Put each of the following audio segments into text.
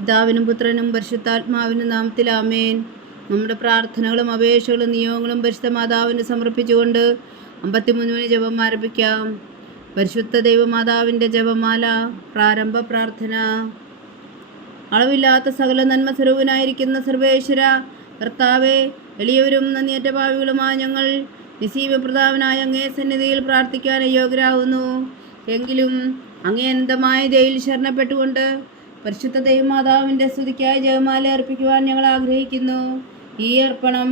പിതാവിനും പുത്രനും പരിശുദ്ധാത്മാവിനും നാമത്തിൽ ആമേൻ. നമ്മുടെ പ്രാർത്ഥനകളും അപേക്ഷകളും നിയോഗങ്ങളും പരിശുദ്ധ മാതാവിന് സമർപ്പിച്ചുകൊണ്ട് 53 ജപം ആരംഭിക്കാം. പരിശുദ്ധ ദൈവമാതാവിൻ്റെ ജപമാല. പ്രാരംഭ പ്രാർത്ഥന. അളവില്ലാത്ത സകല നന്മ സ്വരൂപനായിരിക്കുന്ന സർവേശ്വര കർത്താവെ, എളിയവരും നന്ദിയറ്റ പാപികളുമായ ഞങ്ങൾ നിസീമപ്രതാപനായ അങ്ങേ സന്നിധിയിൽ പ്രാർത്ഥിക്കാൻ യോഗ്യരാകുന്നു. എങ്കിലും അങ്ങേ അനന്തമായ ദയയിൽ ശരണപ്പെട്ടുകൊണ്ട് പരിശുദ്ധ ദൈവമാതാവിൻ്റെ സ്തുതിക്കായി ജപമാല അർപ്പിക്കുവാൻ ഞങ്ങൾ ആഗ്രഹിക്കുന്നു. ഈ അർപ്പണം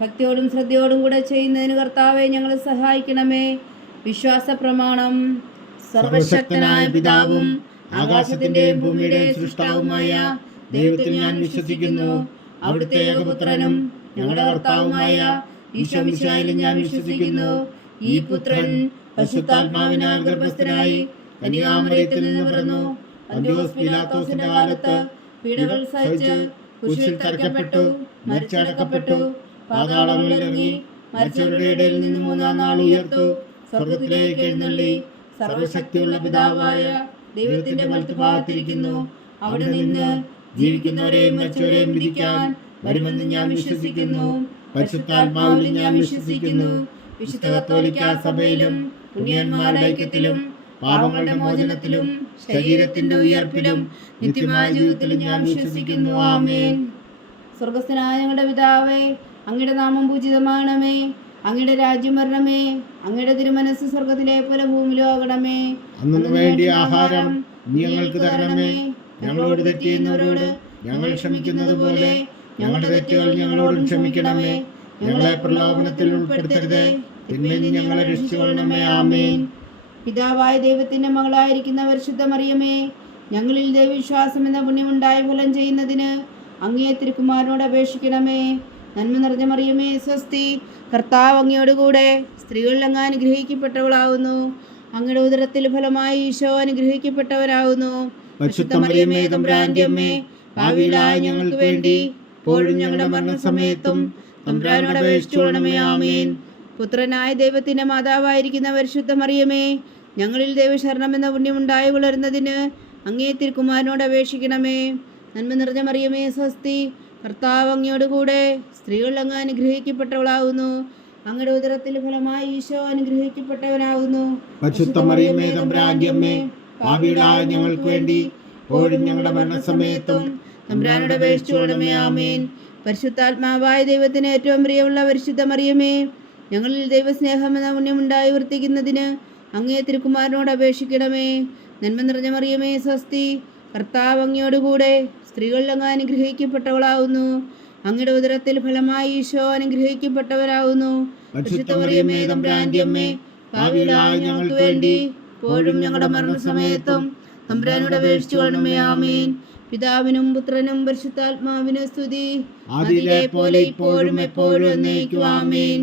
ഭക്തിയോടും ശ്രദ്ധയോടും കൂടെ ചെയ്യുന്നതിന് കർത്താവെ ഞങ്ങളെ സഹായിക്കണമേ. വിശ്വാസ പ്രമാണം. സർവശക്തനായ പിതാവും ആകാശത്തിന്റെയും ഭൂമിയുടെയും സൃഷ്ടാവുമായ ദൈവത്തിൽ ഞാൻ വിശ്വസിക്കുന്നു. അവിടുത്തെ ഏകപുത്രനും ഞങ്ങളുടെ കർത്താവുമായ ഈശോ മിശിഹായിലും ഞാൻ വിശ്വസിക്കുന്നു. ഈ പുത്രൻ പരിശുദ്ധാത്മാവിനാൽ ഗർഭസ്ഥനായി കന്യാമറിയത്തിൽ നിന്ന് പിറന്നു. പന്തിയോസ് പീലാത്തോസിന്റെ കാലത്ത് പീഡകൾ സഹിച്ച് കുരിശിൽ തറയ്ക്കപ്പെട്ടു, മരിച്ചടക്കപ്പെട്ടു, പാതാളങ്ങളിൽ ഇറങ്ങി, മരിച്ചവരുടെ ഇടയിൽ നിന്ന് 3-ാം നാൾ ഉയർത്തു, സ്വർഗത്തിലേക്ക് എഴുന്നള്ളി, സർവശക്തിയുള്ള പിതാവായ ദൈവത്തിന്റെ വലത്തുഭാഗത്തിരിക്കുന്നു. അവിടെ നിന്ന് ജീവിക്കുന്നവരെയും മരിച്ചവരെയും വിധിക്കാൻ വരുമെന്ന് ഞാൻ വിശ്വസിക്കുന്നു. പരിശുദ്ധാത്മാവിലും ഞാൻ വിശ്വസിക്കുന്നു. വിശുദ്ധ കത്തോലിക്ക സഭയിലും പുണ്യന്മാരുടെ ഐക്യത്തിലും പാപങ്ങളുടെ മോചനത്തിലും ശരീരത്തിന്റെ ഉയർപ്പിലും നിത്യമായ ജീവിതത്തിലും ഞാൻ വിശ്വസിക്കുന്നു. ആമേൻ. സ്വർഗസ്ഥനായ ഞങ്ങളുടെ പിതാവേ, അങ്ങയുടെ നാമം പൂജിതമാകണമേ. അങ്ങയുടെ രാജ്യം വരണമേ. അങ്ങയുടെ തിരുമനസ്സ് സ്വർഗത്തിലെ പോലെ ഭൂമിയിലും ആകണമേ. അന്നു വേണ്ടിയ ആഹാരം ഞങ്ങൾക്ക് തരണമേ. ഞങ്ങളോട് തെറ്റ് ചെയ്യുന്നവരോട് ഞങ്ങൾ ക്ഷമിക്കുന്നത് പോലെ ഞങ്ങളുടെ തെറ്റുകൾ ഞങ്ങളോടും ക്ഷമിക്കണമേ. ഞങ്ങളെ പ്രലോഭനത്തിൽ ഉൾപ്പെടുത്തരുതേ, തിന്മയിൽ നിന്ന് ഞങ്ങളെ രക്ഷിച്ചുകൊള്ളണമേ. ആമേൻ. പിതാവായ ദൈവത്തിന്റെ മകളായിരിക്കുന്ന പരിശുദ്ധ മറിയമേ, ഞങ്ങളിൽ ദൈവവിശ്വാസം എന്ന പുണ്യമുണ്ടായ ഫലം ചെയ്യുന്നതിന് അങ്ങേ തിരുക്കുമാരനോട് അപേക്ഷിക്കണമേ. നന്മ നിറഞ്ഞ മറിയമേ, സ്വസ്തി. കർത്താവ് അങ്ങയോടുകൂടെ സ്ത്രീകളിൽ അങ്ങ് അനുഗ്രഹിക്കപ്പെട്ടവളാകുന്നു. അങ്ങയുടെ ഉദരത്തിൽ ഫലമായി ഈശോ അനുഗ്രഹിക്കപ്പെട്ടവരാകുന്നു. പരിശുദ്ധ മറിയമേ, തമ്പുരാന്റെ അമ്മേ, പാപികളായ ഞങ്ങൾക്ക് വേണ്ടി ഇപ്പോഴും ഞങ്ങളുടെ മരണസമയത്തും തമ്പുരാനോട് അപേക്ഷിച്ചുകൊള്ളണമേ. ആമേൻ. പുത്രനായ ദൈവത്തിന്റെ മാതാവായിരിക്കുന്ന പരിശുദ്ധ മറിയമേ, ഞങ്ങളിൽ ദൈവശരണം എന്ന പുണ്യമുണ്ടായി വളരുന്നതിന് അങ്ങേ തിരുക്കുമാരനോട് അപേക്ഷിക്കണമേ. നന്മ നിറഞ്ഞ മറിയമേ, സ്വസ്തി. കർത്താവ് അങ്ങയോടുകൂടെ സ്ത്രീകൾ അങ്ങ് അനുഗ്രഹിക്കപ്പെട്ടവളാകുന്നു. അങ്ങയുടെ ഉദരത്തിൽ ഫലമായി ഈശോ അനുഗ്രഹിക്കപ്പെട്ടവനാകുന്നു. പരിശുദ്ധ മറിയമേ, തമ്പുരാന്റെ അമ്മേ, പാപികളായ ഞങ്ങൾക്ക് വേണ്ടി ഇപ്പോഴും ഞങ്ങളുടെ മരണസമയത്തും തമ്പുരാനോട് അപേക്ഷിച്ചുകൊള്ളണമേ. ആമേൻ. പരിശുദ്ധാത്മാവായ ദൈവത്തിന് ഏറ്റവും പ്രിയമുള്ള പരിശുദ്ധ മറിയമേ, ഞങ്ങളിൽ ദൈവസ്നേഹം എന്ന പുണ്യമുണ്ടായി വർത്തിക്കുന്നതിന് അങ്ങേ തിരുക്കുമാരനോട് അപേക്ഷിക്കണമേ. നന്മ നിറഞ്ഞ മറിയമേ, സ്വസ്തി. കർത്താവ് അങ്ങയോടുകൂടെ സ്ത്രീകളിൽ അങ്ങ് അനുഗ്രഹിക്കപ്പെട്ടവളാകുന്നു. അങ്ങയുടെ ഉദരത്തിൽ ഫലമായി ഈശോ അനുഗ്രഹിക്കപ്പെട്ടവരാകുന്നു. പരിശുദ്ധ മറിയമേ, തമ്പുരാന്റെ അമ്മേ, പാപികളായ ഞങ്ങൾക്ക് വേണ്ടി ഇപ്പോഴും ഞങ്ങളുടെ മരണസമയത്തും തമ്പുരാനോട് അപേക്ഷിച്ചുകൊള്ളണമേ. ആമേൻ. പിതാവിനും പുത്രനും പരിശുദ്ധാത്മാവിനും സ്തുതി, ആദിയിലെ പോലെ ഇപ്പോഴും എപ്പോഴും എന്നേക്കും. ആമേൻ.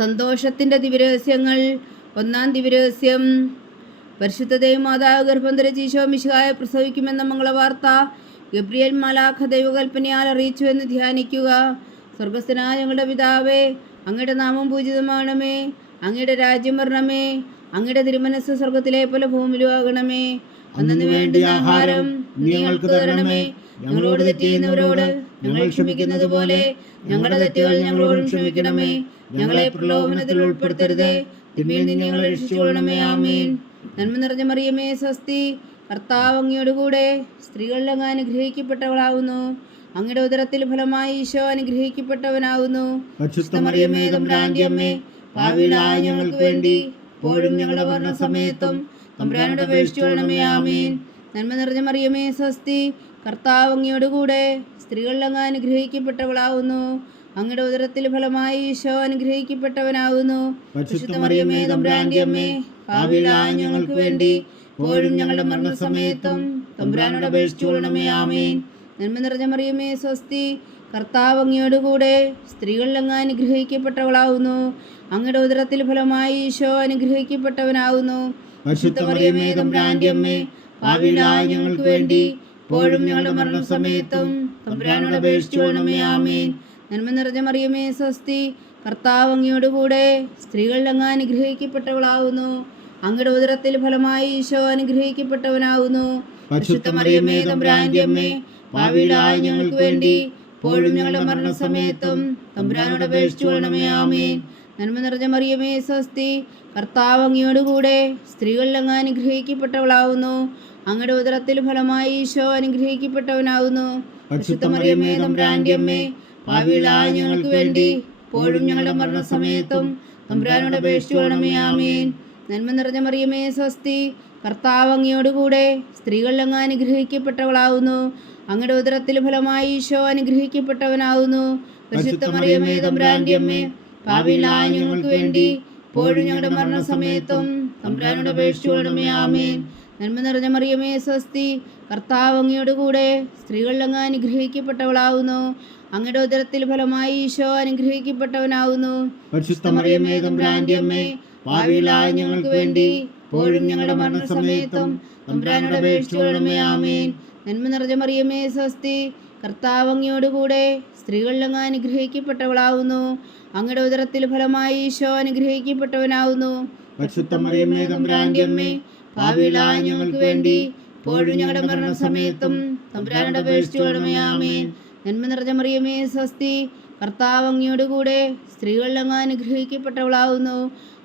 സന്തോഷത്തിന്റെ ദിവരഹസ്യങ്ങൾ. 1-ാം ദിവരഹസ്യം. പരിശുദ്ധ ദൈവമാതാവ് ഗർഭം ധരിച്ച് ഈശോ മിശിഹായെ പ്രസവിക്കുമെന്ന മംഗളവാർത്ത ഗബ്രിയേൽ മാലാഖ ദൈവകൽപ്പനയാൽ അറിയിച്ചുവെന്ന് ധ്യാനിക്കുക. സ്വർഗസ്ഥനായ ഞങ്ങളുടെ പിതാവേ, അങ്ങയുടെ നാമം പൂജിതമാകണമേ. അങ്ങയുടെ രാജ്യം വരണമേ. അങ്ങയുടെ തിരുമനസ്സ് സ്വർഗത്തിലെ പോലെ ഭൂമിയിലും ആകണമേ. അന്നു വേണ്ടിയ ആഹാരം ഞങ്ങൾക്ക് തരണമേ. ഞങ്ങളോട് തെറ്റ് ചെയ്യുന്നവരോട് ഞങ്ങൾ ക്ഷമിക്കുന്നത് പോലെ ഞങ്ങളുടെ തെറ്റുകൾ ഞങ്ങളോടും ക്ഷമിക്കണമേ. ഞങ്ങളെ പ്രലോഭനത്തിൽ ഉൾപ്പെടുത്തരുതേ, തിന്മയിൽ നിന്ന് ഞങ്ങളെ രക്ഷിച്ചുകൊള്ളണമേ. ആമേൻ. നന്മ നിറഞ്ഞ മറിയമേ, സ്വസ്തി. കർത്താവ് അങ്ങയോടുകൂടെ സ്ത്രീകളിൽ അങ്ങ് അനുഗ്രഹിക്കപ്പെട്ടവളാകുന്നു. അങ്ങയുടെ ഉദരത്തിൽ ഫലമായി ഈശോ അനുഗ്രഹിക്കപ്പെട്ടവനാകുന്നു. പരിശുദ്ധ മറിയമേ, തമ്പുരാന്റെ അമ്മേ, പാപികളായ ഞങ്ങൾക്ക് വേണ്ടി ഇപ്പോഴും ഞങ്ങളുടെ മരണസമയത്തും തമ്പുരാനോട് അപേക്ഷിച്ചുകൊള്ളണമേ. ആമേൻ. നന്മ നിറഞ്ഞ മറിയമേ, സ്വസ്തി. കർത്താവ് അങ്ങയോടുകൂടെ സ്ത്രീകളിൽ അങ്ങ് അനുഗ്രഹിക്കപ്പെട്ടവളാകുന്നു. അങ്ങയുടെ ഉദരത്തിൽ ഫലമായി ഈശോ അനുഗ്രഹിക്കപ്പെട്ടവനാകുന്നു. പരിശുദ്ധ മറിയമേ, തമ്പുരാന്റെ അമ്മേ, പാപികളായ ഞങ്ങൾക്ക് വേണ്ടി ഇപ്പോഴും ഞങ്ങളുടെ മരണസമയത്തും തമ്പുരാനോട് അപേക്ഷിച്ചുകൊള്ളണമേ. ആമേൻ. നന്മ നിറഞ്ഞ മറിയമേ, സ്വസ്തി. കർത്താവ് അങ്ങയോടുകൂടെ സ്ത്രീകളിൽ അങ്ങ് അനുഗ്രഹിക്കപ്പെട്ടവളാകുന്നു. അങ്ങയുടെ ഉദരത്തിൽ ഫലമായി ഈശോ അനുഗ്രഹിക്കപ്പെട്ടവനാകുന്നു. പരിശുദ്ധ മറിയമേ, തമ്പുരാന്റെ അമ്മേ, പാപികളായ ഞങ്ങൾക്ക് വേണ്ടി ഇപ്പോഴും ഞങ്ങളുടെ മരണസമയത്തും തമ്പുരാനോട് അപേക്ഷിച്ചുകൊള്ളണമേ. ആമേൻ. നന്മ നിറഞ്ഞ മറിയമേ, സ്വസ്തി. കർത്താവ് അങ്ങയോടുകൂടെ സ്ത്രീകളിൽ അങ്ങ് അനുഗ്രഹിക്കപ്പെട്ടവളാകുന്നു. അങ്ങയുടെ ഉദരത്തിൽ ഫലമായി ഈശോ അനുഗ്രഹിക്കപ്പെട്ടവനാകുന്നു. പരിശുദ്ധ മറിയമേ തമ്പുരാന്റെ അമ്മേ, പാപികളായ ഞങ്ങൾക്ക് വേണ്ടി ഇപ്പോഴും ഞങ്ങളുടെ മരണസമയത്തും തമ്പുരാനോട് അപേക്ഷിച്ചുകൊള്ളണമേ. ആമേൻ. നന്മ നിറഞ്ഞ മറിയമേ സ്വസ്തി, കർത്താവ് അങ്ങയോടുകൂടെ സ്ത്രീകളിൽ അങ്ങ് അനുഗ്രഹിക്കപ്പെട്ടവളാവുന്നു. അങ്ങയുടെ ഉദരത്തിൽ ഫലമായി ഈശോ അനുഗ്രഹിക്കപ്പെട്ടവനാവുന്നു. പരിശുദ്ധ മറിയമേ തമ്പുരാന്റെ അമ്മേ, പാപികളായ ഞങ്ങൾക്ക് വേണ്ടി ഇപ്പോഴും ഞങ്ങളുടെ മരണസമയത്തും തമ്പുരാനോട് അപേക്ഷിച്ചുകൊള്ളണമേ. ആമേൻ. നന്മ നിറഞ്ഞ മറിയമേ സ്വസ്തി, കർത്താവ് അങ്ങയോടുകൂടെ സ്ത്രീകളിൽ അങ്ങ് അനുഗ്രഹിക്കപ്പെട്ടവളാവുന്നു. അങ്ങയുടെ ഉദരത്തിൽ ഫലമായി ഈശോ അനുഗ്രഹിക്കപ്പെട്ടവനാവുന്നു. പരിശുദ്ധ മറിയമേ തമ്പുരാന്റെ അമ്മേ, പാപികളായ ഞങ്ങൾക്ക് വേണ്ടി ഇപ്പോഴും ഞങ്ങളുടെ മരണസമയത്തും തമ്പുരാനോട് അപേക്ഷിച്ചുകൊള്ളണമേ. ആമേൻ. നന്മ നിറഞ്ഞ മറിയമേ സ്വസ്തി, കർത്താവ് അങ്ങയോടുകൂടെ സ്ത്രീകളിൽ അങ്ങ് അനുഗ്രഹിക്കപ്പെട്ടവളാവുന്നു. അങ്ങയുടെ ഉദരത്തിൽ ഫലമായി ഈശോ അനുഗ്രഹിക്കപ്പെട്ടവനാവുന്നു. പരിശുദ്ധ മറിയമേ തമ്പുരാന്റെ അമ്മേ, പാപികളായ ഞങ്ങൾക്ക് വേണ്ടി ഇപ്പോഴും ഞങ്ങളുടെ മരണസമയത്തും തമ്പുരാനോട് അപേക്ഷിച്ചുകൊള്ളണമേ. ആമേൻ. നന്മ നിറഞ്ഞ മറിയമേ സ്വസ്തി, കർത്താവ് അങ്ങയോടുകൂടെ സ്ത്രീകളിൽ അങ്ങ് അനുഗ്രഹിക്കപ്പെട്ടവളാവുന്നു. അങ്ങയുടെ ഉദരത്തിൽ ഫലമായി ഈശോ അനുഗ്രഹിക്കപ്പെട്ടവനാവുന്നു. പരിശുദ്ധ മറിയമേ തമ്പുരാന്റെ അമ്മേ, പാപികളായ ഞങ്ങൾക്ക് വേണ്ടി ഇപ്പോഴും ഞങ്ങളുടെ മരണസമയത്തും തമ്പുരാനോട് അപേക്ഷിച്ചുകൊള്ളണമേ. ആമേൻ. നന്മ നിറഞ്ഞ മറിയമേ സ്വസ്തി, കർത്താവ് അങ്ങയോടുകൂടെ സ്ത്രീകളിൽ അങ്ങ് അനുഗ്രഹിക്കപ്പെട്ടവളാവുന്നു.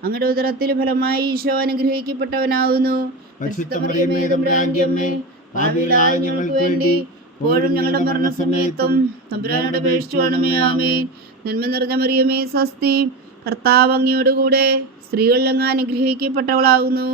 അങ്ങയുടെ ഉദരത്തിൽ ഫലമായി ഈശോ അനുഗ്രഹിക്കപ്പെട്ടവനാവുന്നു. പരിശുദ്ധ മറിയമേ തമ്പുരാന്റെ അമ്മേ, പാപികളായ ഞങ്ങൾക്ക് വേണ്ടി ഇപ്പോഴും ഞങ്ങളുടെ മരണസമയത്തും തമ്പുരാനോട് അപേക്ഷിച്ചുകൊള്ളണമേ. ആമേൻ. നന്മ നിറഞ്ഞ മറിയമേ സ്വസ്തി, കർത്താവ് അങ്ങയോടുകൂടെ സ്ത്രീകളിൽ അങ്ങ് അനുഗ്രഹിക്കപ്പെട്ടവളാവുന്നു.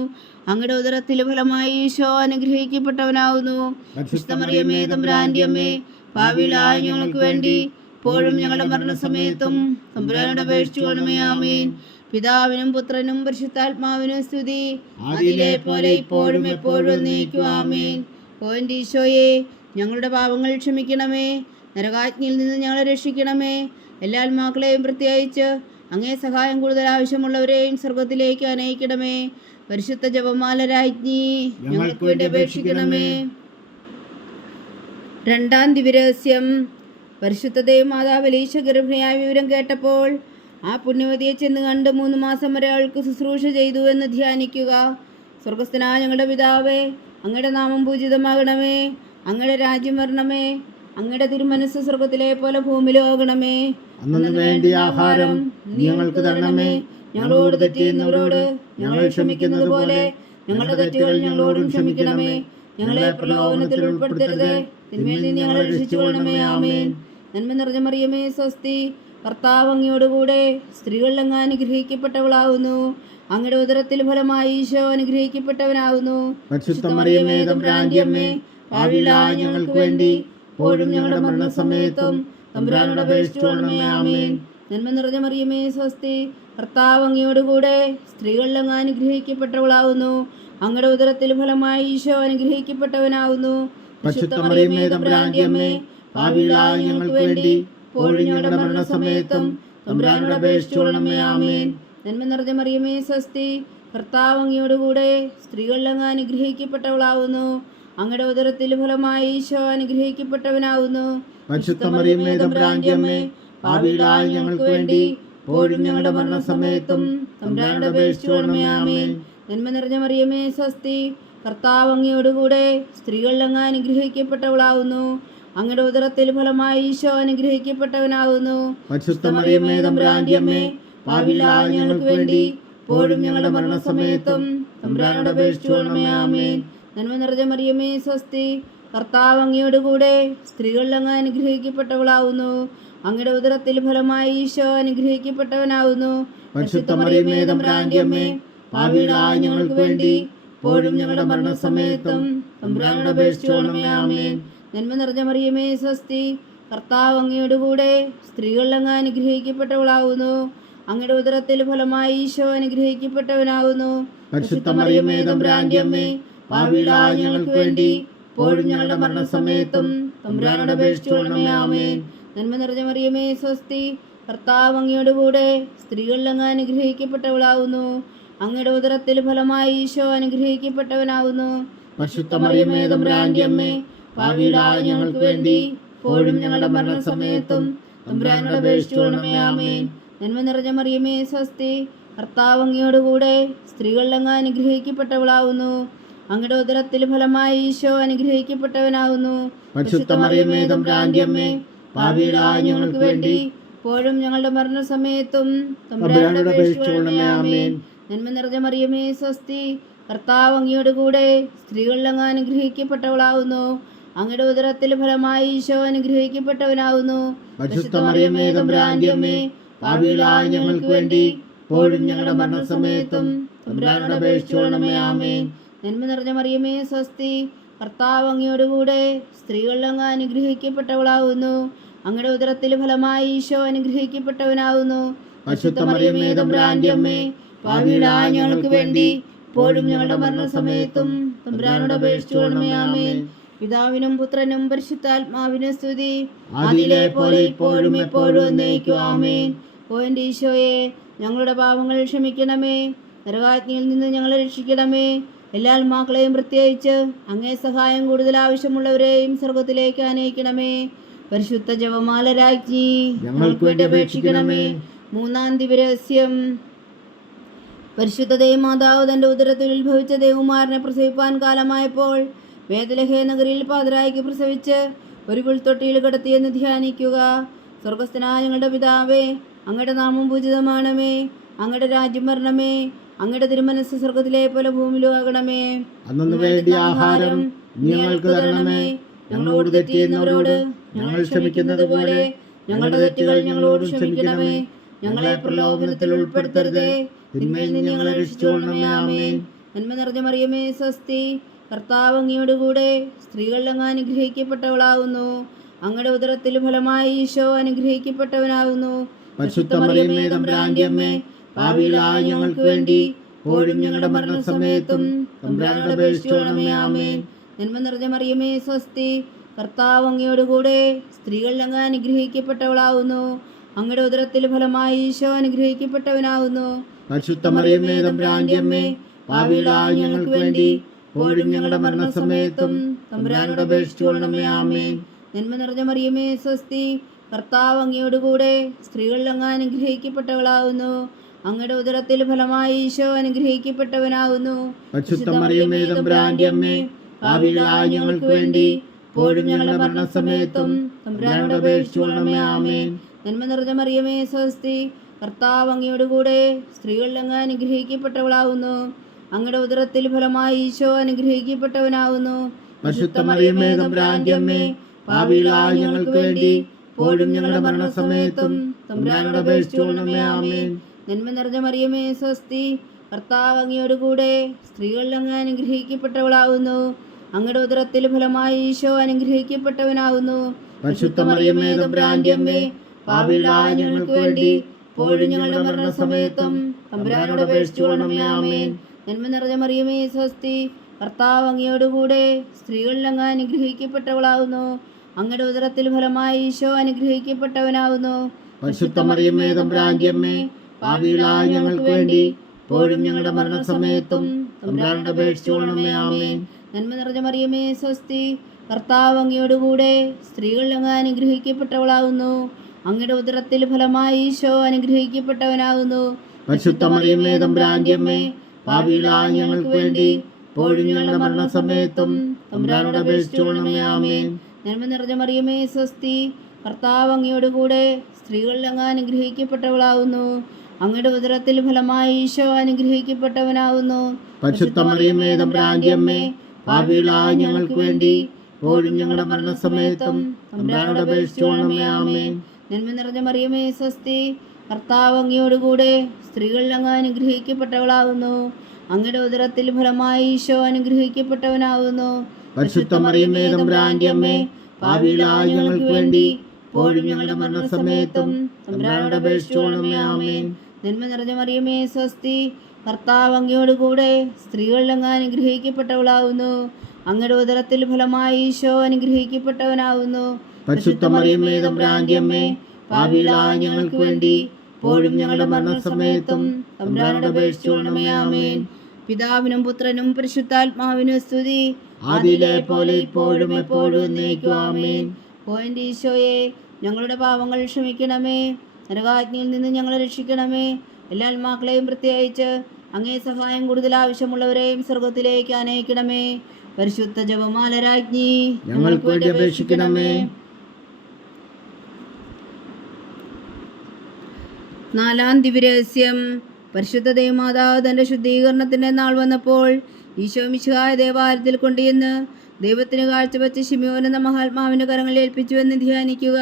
അങ്ങയുടെ ഉദരത്തിൽ ഫലമായി ഈശോ അനുഗ്രഹിക്കപ്പെട്ടവനാവുന്നു. പരിശുദ്ധ മറിയമേ തമ്പുരാന്റെ അമ്മേ, പാപികളായ ഞങ്ങൾക്ക് വേണ്ടി ഇപ്പോഴും ഞങ്ങളുടെ മരണസമയത്തും തമ്പുരാനോട് അപേക്ഷിച്ചുകൊള്ളണമേ. ആമേൻ. പിതാവിനും പുത്രനും പരിശുദ്ധാത്മാവിനും സ്തുതി, ആദിയിലെ പോലെ ഇപ്പോഴും എപ്പോഴും എന്നേക്കും. ആമേൻ. ഓ എൻ്റെ ഈശോയെ, ഞങ്ങളുടെ പാപങ്ങൾ ക്ഷമിക്കണമേ. നരകാജ്ഞയിൽ നിന്ന് ഞങ്ങളെ രക്ഷിക്കണമേ. എല്ലാ ആത്മാക്കളെയും പ്രത്യേകിച്ച് അങ്ങേ സഹായം കൂടുതൽ ആവശ്യമുള്ളവരെയും സ്വർഗത്തിലേക്ക് അനയിക്കണമേ. പരിശുദ്ധ ജപമാല രാജ്ഞി, ഞങ്ങൾക്ക് വേണ്ടി അപേക്ഷിക്കണമേ. രണ്ടാം ദിവ്യരഹസ്യം. പരിശുദ്ധ ദേവമാതാവ് എലീശ ഗർഭിണിയായ വിവരം കേട്ടപ്പോൾ ആ പുണ്യവതിയെ ചെന്ന് കണ്ട് 3 മാസം വരെ അവൾക്ക് ശുശ്രൂഷ ചെയ്തു എന്ന് ധ്യാനിക്കുക. സ്വർഗസ്ഥനായ ഞങ്ങളുടെ പിതാവേ, അങ്ങയുടെ നാമം പൂജിതമാകണമേ. അങ്ങയുടെ രാജ്യം വരണമേ. അങ്ങയുടെ തിരുമനസ്സ് സ്വർഗത്തിലെ പോലെ ഭൂമിയിലും ആകണമേ. അന്നു വേണ്ടിയ ആഹാരം ഞങ്ങൾക്ക് തരണമേ. ഞങ്ങളോട് തെറ്റ് ചെയ്യുന്നവരോട് ഞങ്ങൾ ക്ഷമിക്കുന്നത് പോലെ ഞങ്ങളുടെ തെറ്റുകൾ ഞങ്ങളോടും ക്ഷമിക്കണമേ. ഞങ്ങളെ പ്രലോഭനത്തിൽ ഉൾപ്പെടുത്തരുത്, തിന്മയിൽ നിന്ന് ഞങ്ങളെ രക്ഷിച്ചുകൊള്ളണമേ. ആമേൻ. നന്മ നിറഞ്ഞ മറിയമേ സ്വസ്തി, കർത്താവ് അങ്ങയോടുകൂടെ സ്ത്രീകളിൽ അങ്ങ് അനുഗ്രഹിക്കപ്പെട്ടവളാവുന്നു. അങ്ങയുടെ ഉദരത്തിൽ ഫലമായി ഈശോ അനുഗ്രഹിക്കപ്പെട്ടവനാവുന്നു. പരിശുദ്ധ മറിയമേ തമ്പുരാന്റെ അമ്മേ, പാപികളായ ഞങ്ങൾക്ക് വേണ്ടി ഇപ്പോഴും ഞങ്ങളുടെ മരണസമയത്തും തമ്പുരാനോട് അപേക്ഷിച്ചുകൊള്ളണമേ. ആമേൻ. നന്മ നിറഞ്ഞ മറിയമേ സ്വസ്തി, കർത്താവ് അങ്ങയോടുകൂടെ സ്ത്രീകളിൽ അങ്ങ് അനുഗ്രഹിക്കപ്പെട്ടവളാവുന്നു. അങ്ങയുടെ ഉദരത്തിൽ ഫലമായി ഈശോ അനുഗ്രഹിക്കപ്പെട്ടവനാവുന്നു. പരിശുദ്ധ മറിയമേ തമ്പുരാന്റെ അമ്മേ, പാപികളായ ഞങ്ങൾക്ക് വേണ്ടി ഇപ്പോഴും ഞങ്ങളുടെ മരണസമയത്തും തമ്പുരാനോട് അപേക്ഷിച്ചുകൊള്ളണമേ. ആമേൻ. നന്മ നിറഞ്ഞ മറിയമേ സ്വസ്തി, കർത്താവ് അങ്ങയോടുകൂടെ സ്ത്രീകളിൽ അങ്ങ് അനുഗ്രഹിക്കപ്പെട്ടവളാവുന്നു. അങ്ങയുടെ ഉദരത്തിൽ ഫലമായി ഈശോ അനുഗ്രഹിക്കപ്പെട്ടവനാവുന്നു. പരിശുദ്ധ മറിയമേ തമ്പുരാന്റെ അമ്മേ, പാപികളായ ഞങ്ങൾക്ക് വേണ്ടി ഇപ്പോഴും ഞങ്ങളുടെ മരണസമയത്തും തമ്പുരാനോട് അപേക്ഷിച്ചുകൊള്ളണമേ. ആമേൻ. നന്മ നിറഞ്ഞ മറിയമേ സ്വസ്തി, കർത്താവ് അങ്ങയോടുകൂടെ സ്ത്രീകളിൽ അങ്ങ് അനുഗ്രഹിക്കപ്പെട്ടവളാവുന്നു. അങ്ങയുടെ ഉദരത്തിൽ ഫലമായി ഈശോ അനുഗ്രഹിക്കപ്പെട്ടവനാവുന്നു. പരിശുദ്ധ മറിയമേ തമ്പുരാന്റെ അമ്മേ, പാപികളായ ഞങ്ങൾക്ക് വേണ്ടി ഇപ്പോഴും ഞങ്ങളുടെ മരണസമയത്തും തമ്പുരാനോട് അപേക്ഷിച്ചുകൊള്ളണമേ. ആമേൻ. നന്മ നിറഞ്ഞ മറിയമേ സ്വസ്തി, കർത്താവ് അങ്ങയോടുകൂടെ സ്ത്രീകളിൽ അങ്ങ് അനുഗ്രഹിക്കപ്പെട്ടവളാവുന്നു. അങ്ങയുടെ ഉദരത്തിൽ ഫലമായി ഈശോ അനുഗ്രഹിക്കപ്പെട്ടവനാവുന്നു. പരിശുദ്ധ മറിയമേ തമ്പുരാന്റെ അമ്മേ, പാപികളായ ഞങ്ങൾക്ക് വേണ്ടി ഇപ്പോഴും ഞങ്ങളുടെ മരണസമയത്തും തമ്പുരാനോട് അപേക്ഷിച്ചുകൊള്ളണമേ. ആമേൻ. നന്മ നിറഞ്ഞ മറിയമേ സ്വസ്തി, കർത്താവ് അങ്ങയോടുകൂടെ സ്ത്രീകളിൽ അങ്ങ് അനുഗ്രഹിക്കപ്പെട്ടവളാവുന്നു. അങ്ങയുടെ ഉദരത്തിൽ ഫലമായി ഈശോ അനുഗ്രഹിക്കപ്പെട്ടവനാവുന്നു. പരിശുദ്ധ മറിയമേ തമ്പുരാന്റെ അമ്മേ, പാപികളായ ഞങ്ങൾക്ക് വേണ്ടി ഇപ്പോഴും ഞങ്ങളുടെ മരണസമയത്തും തമ്പുരാനോട് അപേക്ഷിച്ചുകൊള്ളണമേ. ആമേൻ. നന്മ നിറഞ്ഞ മറിയമേ സ്വസ്തി, കർത്താവ് അങ്ങയോടുകൂടെ സ്ത്രീകളിൽ അങ്ങ് അനുഗ്രഹിക്കപ്പെട്ടവളാവുന്നു. അങ്ങയുടെ ഉദരത്തിൽ ഫലമായി ഈശോ അനുഗ്രഹിക്കപ്പെട്ടവനാവുന്നു. പരിശുദ്ധ മറിയമേ തമ്പുരാന്റെ അമ്മേ, പാപികളായ ഞങ്ങൾക്ക് വേണ്ടി ഇപ്പോഴും ഞങ്ങളുടെ മരണസമയത്തും തമ്പുരാനോട് അപേക്ഷിച്ചുകൊള്ളണമേ. ആമേൻ. നന്മ നിറഞ്ഞ മറിയമേ സ്വസ്തി, കർത്താവ് അങ്ങയോടുകൂടെ സ്ത്രീകളിൽ അങ്ങ് അനുഗ്രഹിക്കപ്പെട്ടവളാവുന്നു. അങ്ങയുടെ ഉദരത്തിൽ ഫലമായി ഈശോ അനുഗ്രഹിക്കപ്പെട്ടവനാകുന്നു. പരിശുദ്ധ മറിയമേ തമ്പുരാന്റെ അമ്മേ, പാപികളായ ഞങ്ങൾക്ക് വേണ്ടി ഇപ്പോഴും ഞങ്ങളുടെ മരണസമയത്തും തമ്പുരാനോട് അപേക്ഷിച്ചുകൊള്ളണമേ. ആമേൻ. നന്മ നിറഞ്ഞ മറിയമേ സ്വസ്തി, കർത്താവ് അങ്ങയോട് കൂടെ സ്ത്രീകളിൽ അങ്ങ് അനുഗ്രഹിക്കപ്പെട്ടവളാകുന്നു. അങ്ങയുടെ ഉദരത്തിൽ ഫലമായി ഈശോ അനുഗ്രഹിക്കപ്പെട്ടവനാകുന്നു. പരിശുദ്ധ മറിയമേ തമ്പുരാന്റെ അമ്മേ, പാപികളായ ഞങ്ങൾക്ക് വേണ്ടി ഇപ്പോഴും ഞങ്ങളുടെ മരണസമയത്തും തമ്പുരാനോട് അപേക്ഷിച്ചുകൊള്ളണമേ. ആമേൻ. നന്മ നിറഞ്ഞ മറിയമേ സ്വസ്തി, കർത്താവ് അങ്ങയോട് കൂടെ സ്ത്രീകളിൽ അങ്ങ് അനുഗ്രഹിക്കപ്പെട്ടവളാകുന്നു. അങ്ങയുടെ ഉദരത്തിൽ ഫലമായി ഈശോ അനുഗ്രഹിക്കപ്പെട്ടവനാകുന്നു. പരിശുദ്ധ മറിയമേ തമ്പുരാന്റെ അമ്മേ, പാപികളായ ഞങ്ങൾക്ക് വേണ്ടി ഇപ്പോഴും ഞങ്ങളുടെ മരണസമയത്തും തമ്പുരാനോട് അപേക്ഷിച്ചുകൊള്ളണമേ. ആമേൻ. പിതാവിനും പുത്രനും പരിശുദ്ധാത്മാവിനും സ്തുതി, അതിലെ പോലെ ഇപ്പോഴും എപ്പോഴും എന്നേക്കും. ആമേൻ. ഓ എൻ്റെ ഈശോയെ, ഞങ്ങളുടെ പാപങ്ങൾ ക്ഷമിക്കണമേ, നരകാഗ്നിയിൽ നിന്ന് ഞങ്ങളെ രക്ഷിക്കണമേ. എല്ലാ ആത്മാക്കളെയും പ്രത്യേകിച്ച് അങ്ങേ സഹായം കൂടുതൽ ആവശ്യമുള്ളവരെയും സ്വർഗത്തിലേക്ക് ആനയിക്കണമേ. പരിശുദ്ധ ജപമാല രാജ്ഞി, ഞങ്ങൾക്ക് വേണ്ടി അപേക്ഷിക്കണമേ. മൂന്നാം ദിവരഹസ്യം. പരിശുദ്ധ ദൈവമാതാവ് തൻ്റെ ഉദരത്തിൽ ഉത്ഭവിച്ച ദേവകുമാരനെ പ്രസവിപ്പാൻ കാലമായപ്പോൾ ബേത്ലഹേം നഗരിയിൽ പാതിരായ്ക്ക് പ്രസവിച്ച് ഒരു പുൽത്തൊട്ടിയിൽ കിടത്തിയെന്ന് ധ്യാനിക്കുക. സ്വർഗസ്ഥനായ ഞങ്ങളുടെ പിതാവേ, അങ്ങയുടെ നാമം പൂജിതമാണമേ, അങ്ങയുടെ രാജ്യം വരണമേ, അങ്ങയുടെ തിരുമനസ് സ്വർഗത്തിലെ പോലെ ഭൂമിയിലും ആകണമേ. അന്നു വേണ്ടിയ ആഹാരം ഞങ്ങൾക്ക് തരണമേ. ഞങ്ങളോട് തെറ്റ് ചെയ്യുന്നവരോട് ഞങ്ങൾ ക്ഷമിക്കുന്നത് പോലെ ഞങ്ങളുടെ തെറ്റുകൾ ഞങ്ങളോട് ക്ഷമിക്കണമേ. ഞങ്ങളെ പ്രലോഭനത്തിൽ ഉൾപ്പെടുത്തരുതേ, തിന്മയിൽ നിന്ന് ഞങ്ങളെ രക്ഷിച്ചുകൊള്ളണമേ. ആമേൻ. നന്മ നിറഞ്ഞ മറിയമേ സ്വസ്തി, കർത്താവ് അങ്ങയോട് കൂടെ സ്ത്രീകളിൽ അങ്ങ് അനുഗ്രഹിക്കപ്പെട്ടവളാകുന്നു. അങ്ങയുടെ ഉദരത്തിൽ ഫലമായി ഈശോ അനുഗ്രഹിക്കപ്പെട്ടവനാകുന്നു. പരിശുദ്ധ മറിയമേ തമ്പുരാന്റെ അമ്മേ, പാപികളായ ഞങ്ങൾക്ക് വേണ്ടി ഇപ്പോഴും ഞങ്ങളുടെ മരണസമയത്തും തമ്പുരാനോട് അപേക്ഷിച്ചുകൊള്ളണമേ. ആമേൻ. നന്മ നിറഞ്ഞ മറിയമേ സ്വസ്തി, കർത്താവ് അങ്ങയോട് കൂടെ സ്ത്രീകളിൽ അങ്ങ് അനുഗ്രഹിക്കപ്പെട്ടവളാകുന്നു. അങ്ങയുടെ ഉദരത്തിൽ ഫലമായി ഈശോ അനുഗ്രഹിക്കപ്പെട്ടവനാകുന്നു. പരിശുദ്ധ മറിയമേ തമ്പുരാന്റെ അമ്മേ, പാപികളായ ഞങ്ങൾക്ക് വേണ്ടി ഇപ്പോഴും ഞങ്ങളുടെ മരണസമയത്തും തമ്പുരാനോട് അപേക്ഷിച്ചുകൊള്ളണമേ. ആമേൻ. നന്മ നിറഞ്ഞ മറിയമേ സ്വസ്തി, കർത്താവ് അങ്ങയോട് കൂടെ സ്ത്രീകളിൽ അങ്ങ് അനുഗ്രഹിക്കപ്പെട്ടവളാകുന്നു. അങ്ങയുടെ ഉദരത്തിൽ ഫലമായി ഈശോ അനുഗ്രഹിക്കപ്പെട്ടവനാകുന്നു. പരിശുദ്ധ മറിയമേ തമ്പുരാന്റെ അമ്മേ, പാപികളായ ഞങ്ങൾക്ക് വേണ്ടി ഇപ്പോഴും ഞങ്ങളുടെ മരണസമയത്തും തമ്പുരാനോട് അപേക്ഷിച്ചുകൊള്ളണമേ. ആമേൻ. നന്മ നിറഞ്ഞ മറിയമേ സ്വസ്തി, കർത്താവ് അങ്ങയോട് കൂടെ സ്ത്രീകളിൽ അങ്ങ് അനുഗ്രഹിക്കപ്പെട്ടവളാകുന്നു. അങ്ങയുടെ ഉദരത്തിൽ ഫലമായി ഈശോ അനുഗ്രഹിക്കപ്പെട്ടവനാകുന്നു. പരിശുദ്ധ മറിയമേ തമ്പുരാന്റെ അമ്മേ, പാപികളായ ഞങ്ങൾക്ക് വേണ്ടി ഇപ്പോഴും ഞങ്ങളുടെ മരണസമയത്തും തമ്പുരാനോട് അപേക്ഷിച്ചുകൊള്ളണമേ. ആമേൻ. നന്മ നിറഞ്ഞ മറിയമേ സ്വസ്തി, കർത്താവ് അങ്ങയോട് കൂടെ സ്ത്രീകളിൽ അങ്ങ് അനുഗ്രഹിക്കപ്പെട്ടവളാകുന്നു. അങ്ങയുടെ ഉദരത്തിൽ ഫലമായി ഈശോ അനുഗ്രഹിക്കപ്പെട്ടവനാകുന്നു. പരിശുദ്ധ മറിയമേ തമ്പുരാന്റെ അമ്മേ, പാപികളായ ഞങ്ങൾക്ക് വേണ്ടി ഇപ്പോഴും ഞങ്ങളുടെ മരണസമയത്തും തമ്പുരാനോട് അപേക്ഷിച്ചുകൊള്ളണമേ. ആമേൻ. നന്മ നിറഞ്ഞ മറിയമേ സ്വസ്തി, കർത്താവ് അങ്ങയോട് കൂടെ സ്ത്രീകളിൽ അങ്ങ് അനുഗ്രഹിക്കപ്പെട്ടവളാകുന്നു. അങ്ങയുടെ ഉദരത്തിൽ ഫലമായി ഈശോ അനുഗ്രഹിക്കപ്പെട്ടവനാകുന്നു. പരിശുദ്ധ മറിയമേ തമ്പുരാന്റെ അമ്മേ, പാപികളായ ഞങ്ങൾക്ക് വേണ്ടി ഇപ്പോഴും ഞങ്ങളുടെ മരണസമയത്തും തമ്പുരാനോട് അപേക്ഷിച്ചുകൊള്ളണമേ. ആമേൻ. നന്മ നിറഞ്ഞ മറിയമേ സ്വസ്തി, കർത്താവ് അങ്ങയോട് കൂടെ സ്ത്രീകളിൽ അങ്ങ് അനുഗ്രഹിക്കപ്പെട്ടവളാകുന്നു. അങ്ങയുടെ ഉദരത്തിൽ ഫലമായി ഈശോ അനുഗ്രഹിക്കപ്പെട്ടവനാകുന്നു. പരിശുദ്ധ മറിയമേ തമ്പുരാന്റെ അമ്മേ, പാപികളായ ഞങ്ങൾക്ക് വേണ്ടി ഇപ്പോഴും ഞങ്ങളുടെ മരണസമയത്തും തമ്പുരാനോട് അപേക്ഷിച്ചുകൊള്ളണമേ. ആമേൻ. നന്മ നിറഞ്ഞ മറിയമേ സ്വസ്തി, കർത്താവ് അങ്ങയോട് കൂടെ സ്ത്രീകളിൽ അങ്ങ് അനുഗ്രഹിക്കപ്പെട്ടവളാകുന്നു. അങ്ങയുടെ ഉദരത്തിൽ ഫലമായി ഈശോ അനുഗ്രഹിക്കപ്പെട്ടവനാകുന്നു. പരിശുദ്ധ മറിയമേ തമ്പുരാന്റെ അമ്മേ, പാപികളായ ഞങ്ങൾക്ക് വേണ്ടി ഇപ്പോഴും ഞങ്ങളുടെ മരണസമയത്തും തമ്പുരാനോട് അപേക്ഷിച്ചുകൊള്ളണമേ. ആമേൻ. നന്മ നിറഞ്ഞ മറിയമേ സ്വസ്തി, കർത്താവ് അങ്ങയോട് കൂടെ സ്ത്രീകളിൽ അങ്ങ് അനുഗ്രഹിക്കപ്പെട്ടവളാകുന്നു. അങ്ങയുടെ ഉദരത്തിൽ ഫലമായി ഈശോ അനുഗ്രഹിക്കപ്പെട്ടവനാകുന്നു. പരിശുദ്ധ മറിയമേ തമ്പുരാന്റെ അമ്മേ, പാപികളായ ഞങ്ങൾക്ക് വേണ്ടി ഇപ്പോഴും ഞങ്ങളുടെ മരണസമയത്തും തമ്പുരാനോട് അപേക്ഷിച്ചുകൊള്ളണമേ. ആമേൻ. നന്മ നിറഞ്ഞ മറിയമേ സ്വസ്തി, കർത്താവ് അങ്ങയോട് കൂടെ സ്ത്രീകളിൽ അങ്ങ് അനുഗ്രഹിക്കപ്പെട്ടവളാകുന്നു. അങ്ങയുടെ ഉദരത്തിൽ ഫലമായി ഈശോ അനുഗ്രഹിക്കപ്പെട്ടവനാകുന്നു. പരിശുദ്ധ മറിയമേ തമ്പുരാന്റെ അമ്മേ, പാപികളായ ഞങ്ങൾക്ക് വേണ്ടി ഇപ്പോഴും ഞങ്ങളുടെ മരണസമയത്തും തമ്പുരാനോട് അപേക്ഷിച്ചുകൊള്ളണമേ. ആമേൻ. പിതാവിനും പുത്രനും പരിശുദ്ധാത്മാവിനും സ്തുതി, അതിലെ പോലെ ഇപ്പോഴും എപ്പോഴും എന്നേക്കും. ആമേൻ. ഓ എൻ്റെ ഈശോയെ, ഞങ്ങളുടെ പാപങ്ങൾ ക്ഷമിക്കണമേ, നരകാഗ്നിയിൽ നിന്ന് ഞങ്ങളെ രക്ഷിക്കണമേ. എല്ലാ ആത്മാക്കളെയും പ്രത്യേകിച്ച് അങ്ങേ സഹായം കൂടുതൽ ആവശ്യമുള്ളവരെയും സ്വർഗത്തിലേക്ക് അനയിക്കണമേ. പരിശുദ്ധ ജപമാല രാജ്ഞി, ഞങ്ങൾക്ക് വേണ്ടി അപേക്ഷിക്കണമേ. നാലാം ദിവ്യരഹസ്യം. പരിശുദ്ധ ദൈവമാതാവ് തൻ്റെ ശുദ്ധീകരണത്തിൻ്റെ നാൾ വന്നപ്പോൾ ഈശോ മിശിഹായ ദേവാലയത്തിൽ കൊണ്ടുചെന്ന് ദൈവത്തിന് കാഴ്ചവെച്ച ശിമയോൻ എന്ന മഹാത്മാവിൻ്റെ കരങ്ങളിൽ ഏൽപ്പിച്ചുവെന്ന് ധ്യാനിക്കുക.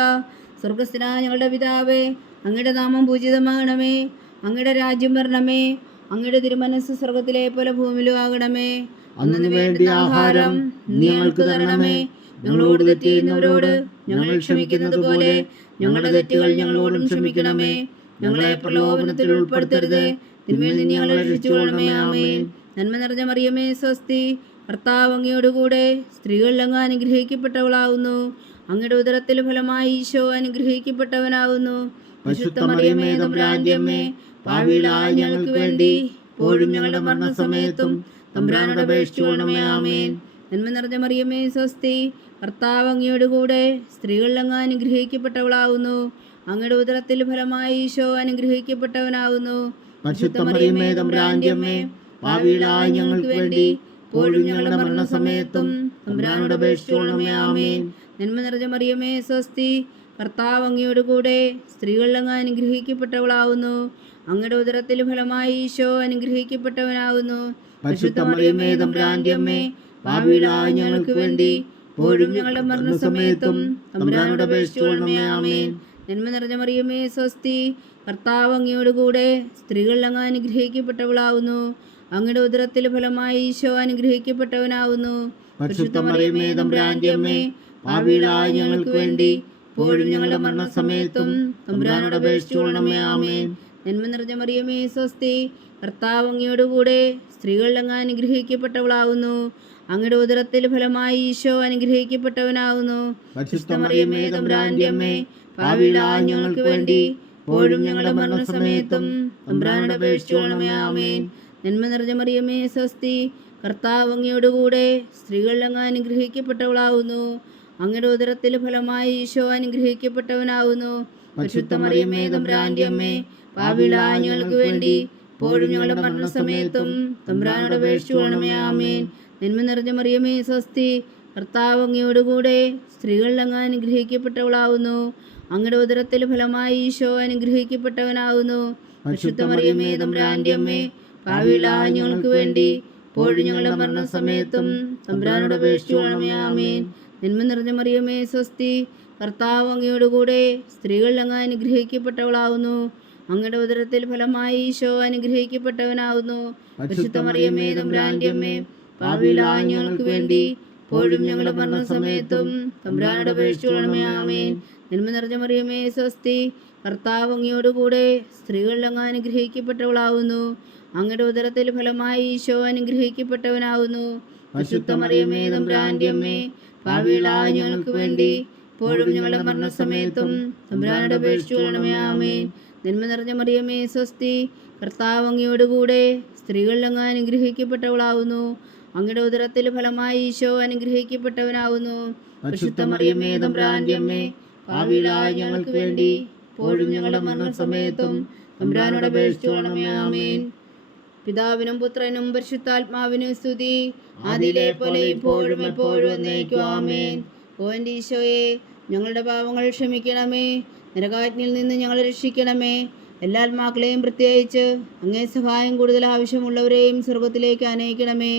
സ്വർഗസ്ഥനായ ഞങ്ങളുടെ പിതാവേ, അങ്ങയുടെ നാമം പൂജിതമാകണമേ. അങ്ങയുടെ രാജ്യം വരണമേ. അങ്ങയുടെ തിരുമനസ്സ് സ്വർഗത്തിലെ പോലെ ഭൂമിയിലും ആകണമേ. അന്നു വേണ്ടിയ ആഹാരം ഞങ്ങൾക്ക് തരണമേ. ഞങ്ങളോട് തെറ്റ് ചെയ്യുന്നവരോട് ഞങ്ങൾ ക്ഷമിക്കുന്നത് പോലെ ഞങ്ങളുടെ തെറ്റുകൾ ഞങ്ങളോടും ക്ഷമിക്കണമേ. ഞങ്ങളെ പ്രലോഭനത്തിൽ ഉൾപ്പെടുത്തരുത്, തിന്മയിൽ നിന്ന് ഞങ്ങളെ രക്ഷിച്ചുകൊള്ളണമേ. ആമേൻ. നന്മ നിറഞ്ഞ മറിയമേ, സ്വസ്തി. കർത്താവ് അങ്ങയോടുകൂടെ സ്ത്രീകളിൽ അങ്ങ് അനുഗ്രഹിക്കപ്പെട്ടവളാവുന്നു. അങ്ങയുടെ ഉദരത്തിൽ ഫലമായി ഈശോ അനുഗ്രഹിക്കപ്പെട്ടവനാവുന്നു. പരിശുദ്ധ മറിയമേ, തമ്പുരാന്റെ അമ്മേ, പാപികളായ ഞങ്ങൾക്ക് വേണ്ടി ഇപ്പോഴും ഞങ്ങളുടെ മരണസമയത്തും തമ്പുരാനോട് അപേക്ഷിച്ചുകൊള്ളണമേ. ആമേൻ. നന്മ നിറഞ്ഞ മറിയമേ, സ്വസ്തി. കർത്താവ് അങ്ങയോടുകൂടെ സ്ത്രീകളിൽ അങ്ങ് അനുഗ്രഹിക്കപ്പെട്ടവളാവുന്നു. അങ്ങയുടെ ഉദരത്തിൽ ഫലമായി ഈശോ അനുഗ്രഹിക്കപ്പെട്ടവനാവുന്നു. പരിശുദ്ധ മറിയമേ, തമ്പുരാന്റെ അമ്മേ, പാപികളായ ഞങ്ങൾക്ക് വേണ്ടി ഇപ്പോഴും ഞങ്ങളുടെ മരണസമയത്തും തമ്പുരാനോട് അപേക്ഷിച്ചുകൊള്ളണമേ. ആമേൻ. നന്മ നിറഞ്ഞ മറിയമേ, സ്വസ്തി. കർത്താവ് അങ്ങയോടുകൂടെ സ്ത്രീകളിൽ അങ്ങ് അനുഗ്രഹിക്കപ്പെട്ടവളാവുന്നു. അങ്ങയുടെ ഉദരത്തിൽ ഫലമായി ഈശോ അനുഗ്രഹിക്കപ്പെട്ടവനാവുന്നു. പരിശുദ്ധ മറിയമേ, തമ്പുരാന്റെ അമ്മേ, പാപികളായ ഞങ്ങൾക്ക് വേണ്ടി ഇപ്പോഴും ഞങ്ങളുടെ മരണസമയത്തും തമ്പുരാനോട് അപേക്ഷിച്ചുകൊള്ളണമേ. ആമേൻ. നന്മ നിറഞ്ഞ മറിയമേ, സ്വസ്തി. കർത്താവ് അങ്ങയോടുകൂടെ സ്ത്രീകളിൽ അങ്ങ് അനുഗ്രഹിക്കപ്പെട്ടവളാവുന്നു. അങ്ങയുടെ ഉദരത്തിൽ ഫലമായി ഈശോ അനുഗ്രഹിക്കപ്പെട്ടവനാവുന്നു. പരിശുദ്ധ മറിയമേ, തമ്പുരാന്റെ അമ്മേ, പാപികളായ ഞങ്ങൾക്ക് വേണ്ടി ഇപ്പോഴും ഞങ്ങളുടെ മരണസമയത്തും തമ്പുരാനോട് അപേക്ഷിച്ചുകൊള്ളണമേ. ആമേൻ. നന്മ നിറഞ്ഞ മറിയമേ, സ്വസ്തി. കർത്താവ് അങ്ങയോടുകൂടെ സ്ത്രീകളിൽ അങ്ങ് അനുഗ്രഹിക്കപ്പെട്ടവളാവുന്നു. അങ്ങയുടെ ഉദരത്തിൽ ഫലമായി ഈശോ അനുഗ്രഹിക്കപ്പെട്ടവനാവുന്നു. പരിശുദ്ധ മറിയമേ, തമ്പുരാന്റെ അമ്മേ, പാപികളായ ഞങ്ങൾക്ക് വേണ്ടി ഇപ്പോഴും ഞങ്ങളുടെ മരണസമയത്തും തമ്പുരാനോട് അപേക്ഷിച്ചുകൊള്ളണമേ. ആമേൻ. നന്മ നിറഞ്ഞ മറിയമേ, സ്വസ്തി. കർത്താവ് അങ്ങയോടുകൂടെ സ്ത്രീകളിൽ അങ്ങ് അനുഗ്രഹിക്കപ്പെട്ടവളാവുന്നു. അങ്ങയുടെ ഉദരത്തിൽ ഫലമായി ഈശോ അനുഗ്രഹിക്കപ്പെട്ടവനാവുന്നു. പരിശുദ്ധ മറിയമേ, തമ്പുരാന്റെ അമ്മേ, പാപികളായ ഞങ്ങൾക്ക് വേണ്ടി ഇപ്പോഴും ഞങ്ങളുടെ മരണസമയത്തും തമ്പുരാനോട് അപേക്ഷിച്ചുകൊള്ളണമേ. ആമേൻ. നന്മ നിറഞ്ഞ മറിയമേ, സ്വസ്തി. കർത്താവ് അങ്ങയോടുകൂടെ സ്ത്രീകളിൽ അങ്ങ് അനുഗ്രഹിക്കപ്പെട്ടവളാവുന്നു. അങ്ങയുടെ ഉദരത്തിൽ ഫലമായി ഈശോ അനുഗ്രഹിക്കപ്പെട്ടവനാവുന്നു. പരിശുദ്ധ മറിയമേ, തമ്പുരാന്റെ അമ്മേ, പാപികളായ ഞങ്ങൾക്ക് വേണ്ടി ഇപ്പോഴും ഞങ്ങളുടെ മരണസമയത്തും തമ്പുരാനോട് അപേക്ഷിച്ചുകൊള്ളണമേ. ആമേൻ. നന്മ നിറഞ്ഞ മറിയമേ, സ്വസ്തി. കർത്താവ് അങ്ങയോടുകൂടെ സ്ത്രീകളിൽ അങ്ങ് അനുഗ്രഹിക്കപ്പെട്ടവളാവുന്നു. അങ്ങയുടെ ഉദരത്തിൽ ഫലമായി ഈശോ അനുഗ്രഹിക്കപ്പെട്ടവനാവുന്നു. പരിശുദ്ധ മറിയമേ, തമ്പുരാന്റെ അമ്മേ, പാപികളായ ഞങ്ങൾക്ക് വേണ്ടി ഇപ്പോഴും ഞങ്ങളുടെ മരണസമയത്തും തമ്പുരാനോട് അപേക്ഷിച്ചുകൊള്ളണമേ. ആമേൻ. നന്മ നിറഞ്ഞ മറിയമേ, സ്വസ്തി. കർത്താവ് അങ്ങയോടുകൂടെ സ്ത്രീകളിൽ അങ്ങ് അനുഗ്രഹിക്കപ്പെട്ടവളാവുന്നു. അങ്ങയുടെ ഉദരത്തിൽ ഫലമായി ഈശോ അനുഗ്രഹിക്കപ്പെട്ടവനാവുന്നു. പരിശുദ്ധ മറിയമേ, തമ്പുരാന്റെ അമ്മേ, പാപികളായ ഞങ്ങൾക്ക് വേണ്ടി ഇപ്പോഴും ഞങ്ങളുടെ മരണസമയത്തും തമ്പുരാനോട് അപേക്ഷിച്ചുകൊള്ളണമേ. ആമേൻ. നന്മ നിറഞ്ഞ മറിയമേ, സ്വസ്തി. കർത്താവ് അങ്ങയോടുകൂടെ സ്ത്രീകളിൽ അങ്ങ് അനുഗ്രഹിക്കപ്പെട്ടവളാവുന്നു. അങ്ങയുടെ ഉദരത്തിൽ ഫലമായി ഈശോ അനുഗ്രഹിക്കപ്പെട്ടവനാവുന്നു. പരിശുദ്ധ മറിയമേ, തമ്പുരാന്റെ അമ്മേ, പാപികളായ ഞങ്ങൾക്ക് വേണ്ടി ഇപ്പോഴും ഞങ്ങളുടെ മരണസമയത്തും തമ്പുരാനോട് അപേക്ഷിച്ചുകൊള്ളണമേ. ആമേൻ. പിതാവിനും പുത്രനും പരിശുദ്ധാത്മാവിനും സ്തുതി, ആദിയിലെ പോലെ ഇപ്പോഴും എപ്പോഴും എന്നേക്കും. ആമേൻ. ഓ എൻ്റെ ഈശോയെ, ഞങ്ങളുടെ പാപങ്ങൾ ക്ഷമിക്കണമേ. നരകാഗ്നിയിൽ നിന്ന് ഞങ്ങളെ രക്ഷിക്കണമേ. എല്ലാ ആത്മാക്കളെയും പ്രത്യേകിച്ച് അങ്ങേ സഹായം കൂടുതൽ ആവശ്യമുള്ളവരെയും സ്വർഗത്തിലേക്ക് അനയിക്കണമേ.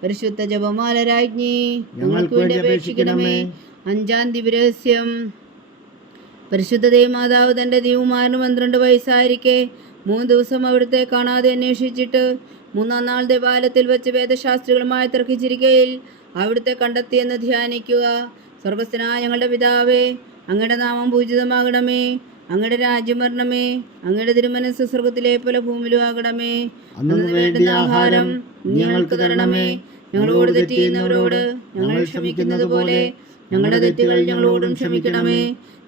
പരിശുദ്ധ ജപമാല രാജ്ഞി, ഞങ്ങൾക്ക് വേണ്ടി അപേക്ഷിക്കണമേ. അഞ്ചാം ദിവ്യരഹസ്യം. പരിശുദ്ധ ദൈവമാതാവ് തൻ്റെ ദൈവകുമാരന് 12 വയസ്സായിരിക്കെ 3 ദിവസം അവിടുത്തെ കാണാതെ അന്വേഷിച്ചിട്ട് 3-ാം നാൾ ദേവാലയത്തിൽ വെച്ച് വേദശാസ്ത്രികളുമായി തർക്കിച്ചിരിക്കയിൽ അവിടുത്തെ കണ്ടെത്തിയെന്ന് ധ്യാനിക്കുക. സ്വർഗസ്ഥനായ ഞങ്ങളുടെ പിതാവേ, അങ്ങയുടെ നാമം പൂജിതമാകണമേ. അങ്ങയുടെ രാജ്യം വരണമേ. അങ്ങയുടെ തിരുമനസ്സ് സ്വർഗത്തിലെ പോലെ ഭൂമിയിലും ആകണമേ. അന്നു വേണ്ടുന്ന ആഹാരം ഞങ്ങൾക്ക് തരണമേ. ഞങ്ങളോട് തെറ്റ് ചെയ്യുന്നവരോട് ഞങ്ങൾ ക്ഷമിക്കുന്നത് പോലെ ഞങ്ങളുടെ തെറ്റുകൾ ഞങ്ങളോടും ക്ഷമിക്കണമേ.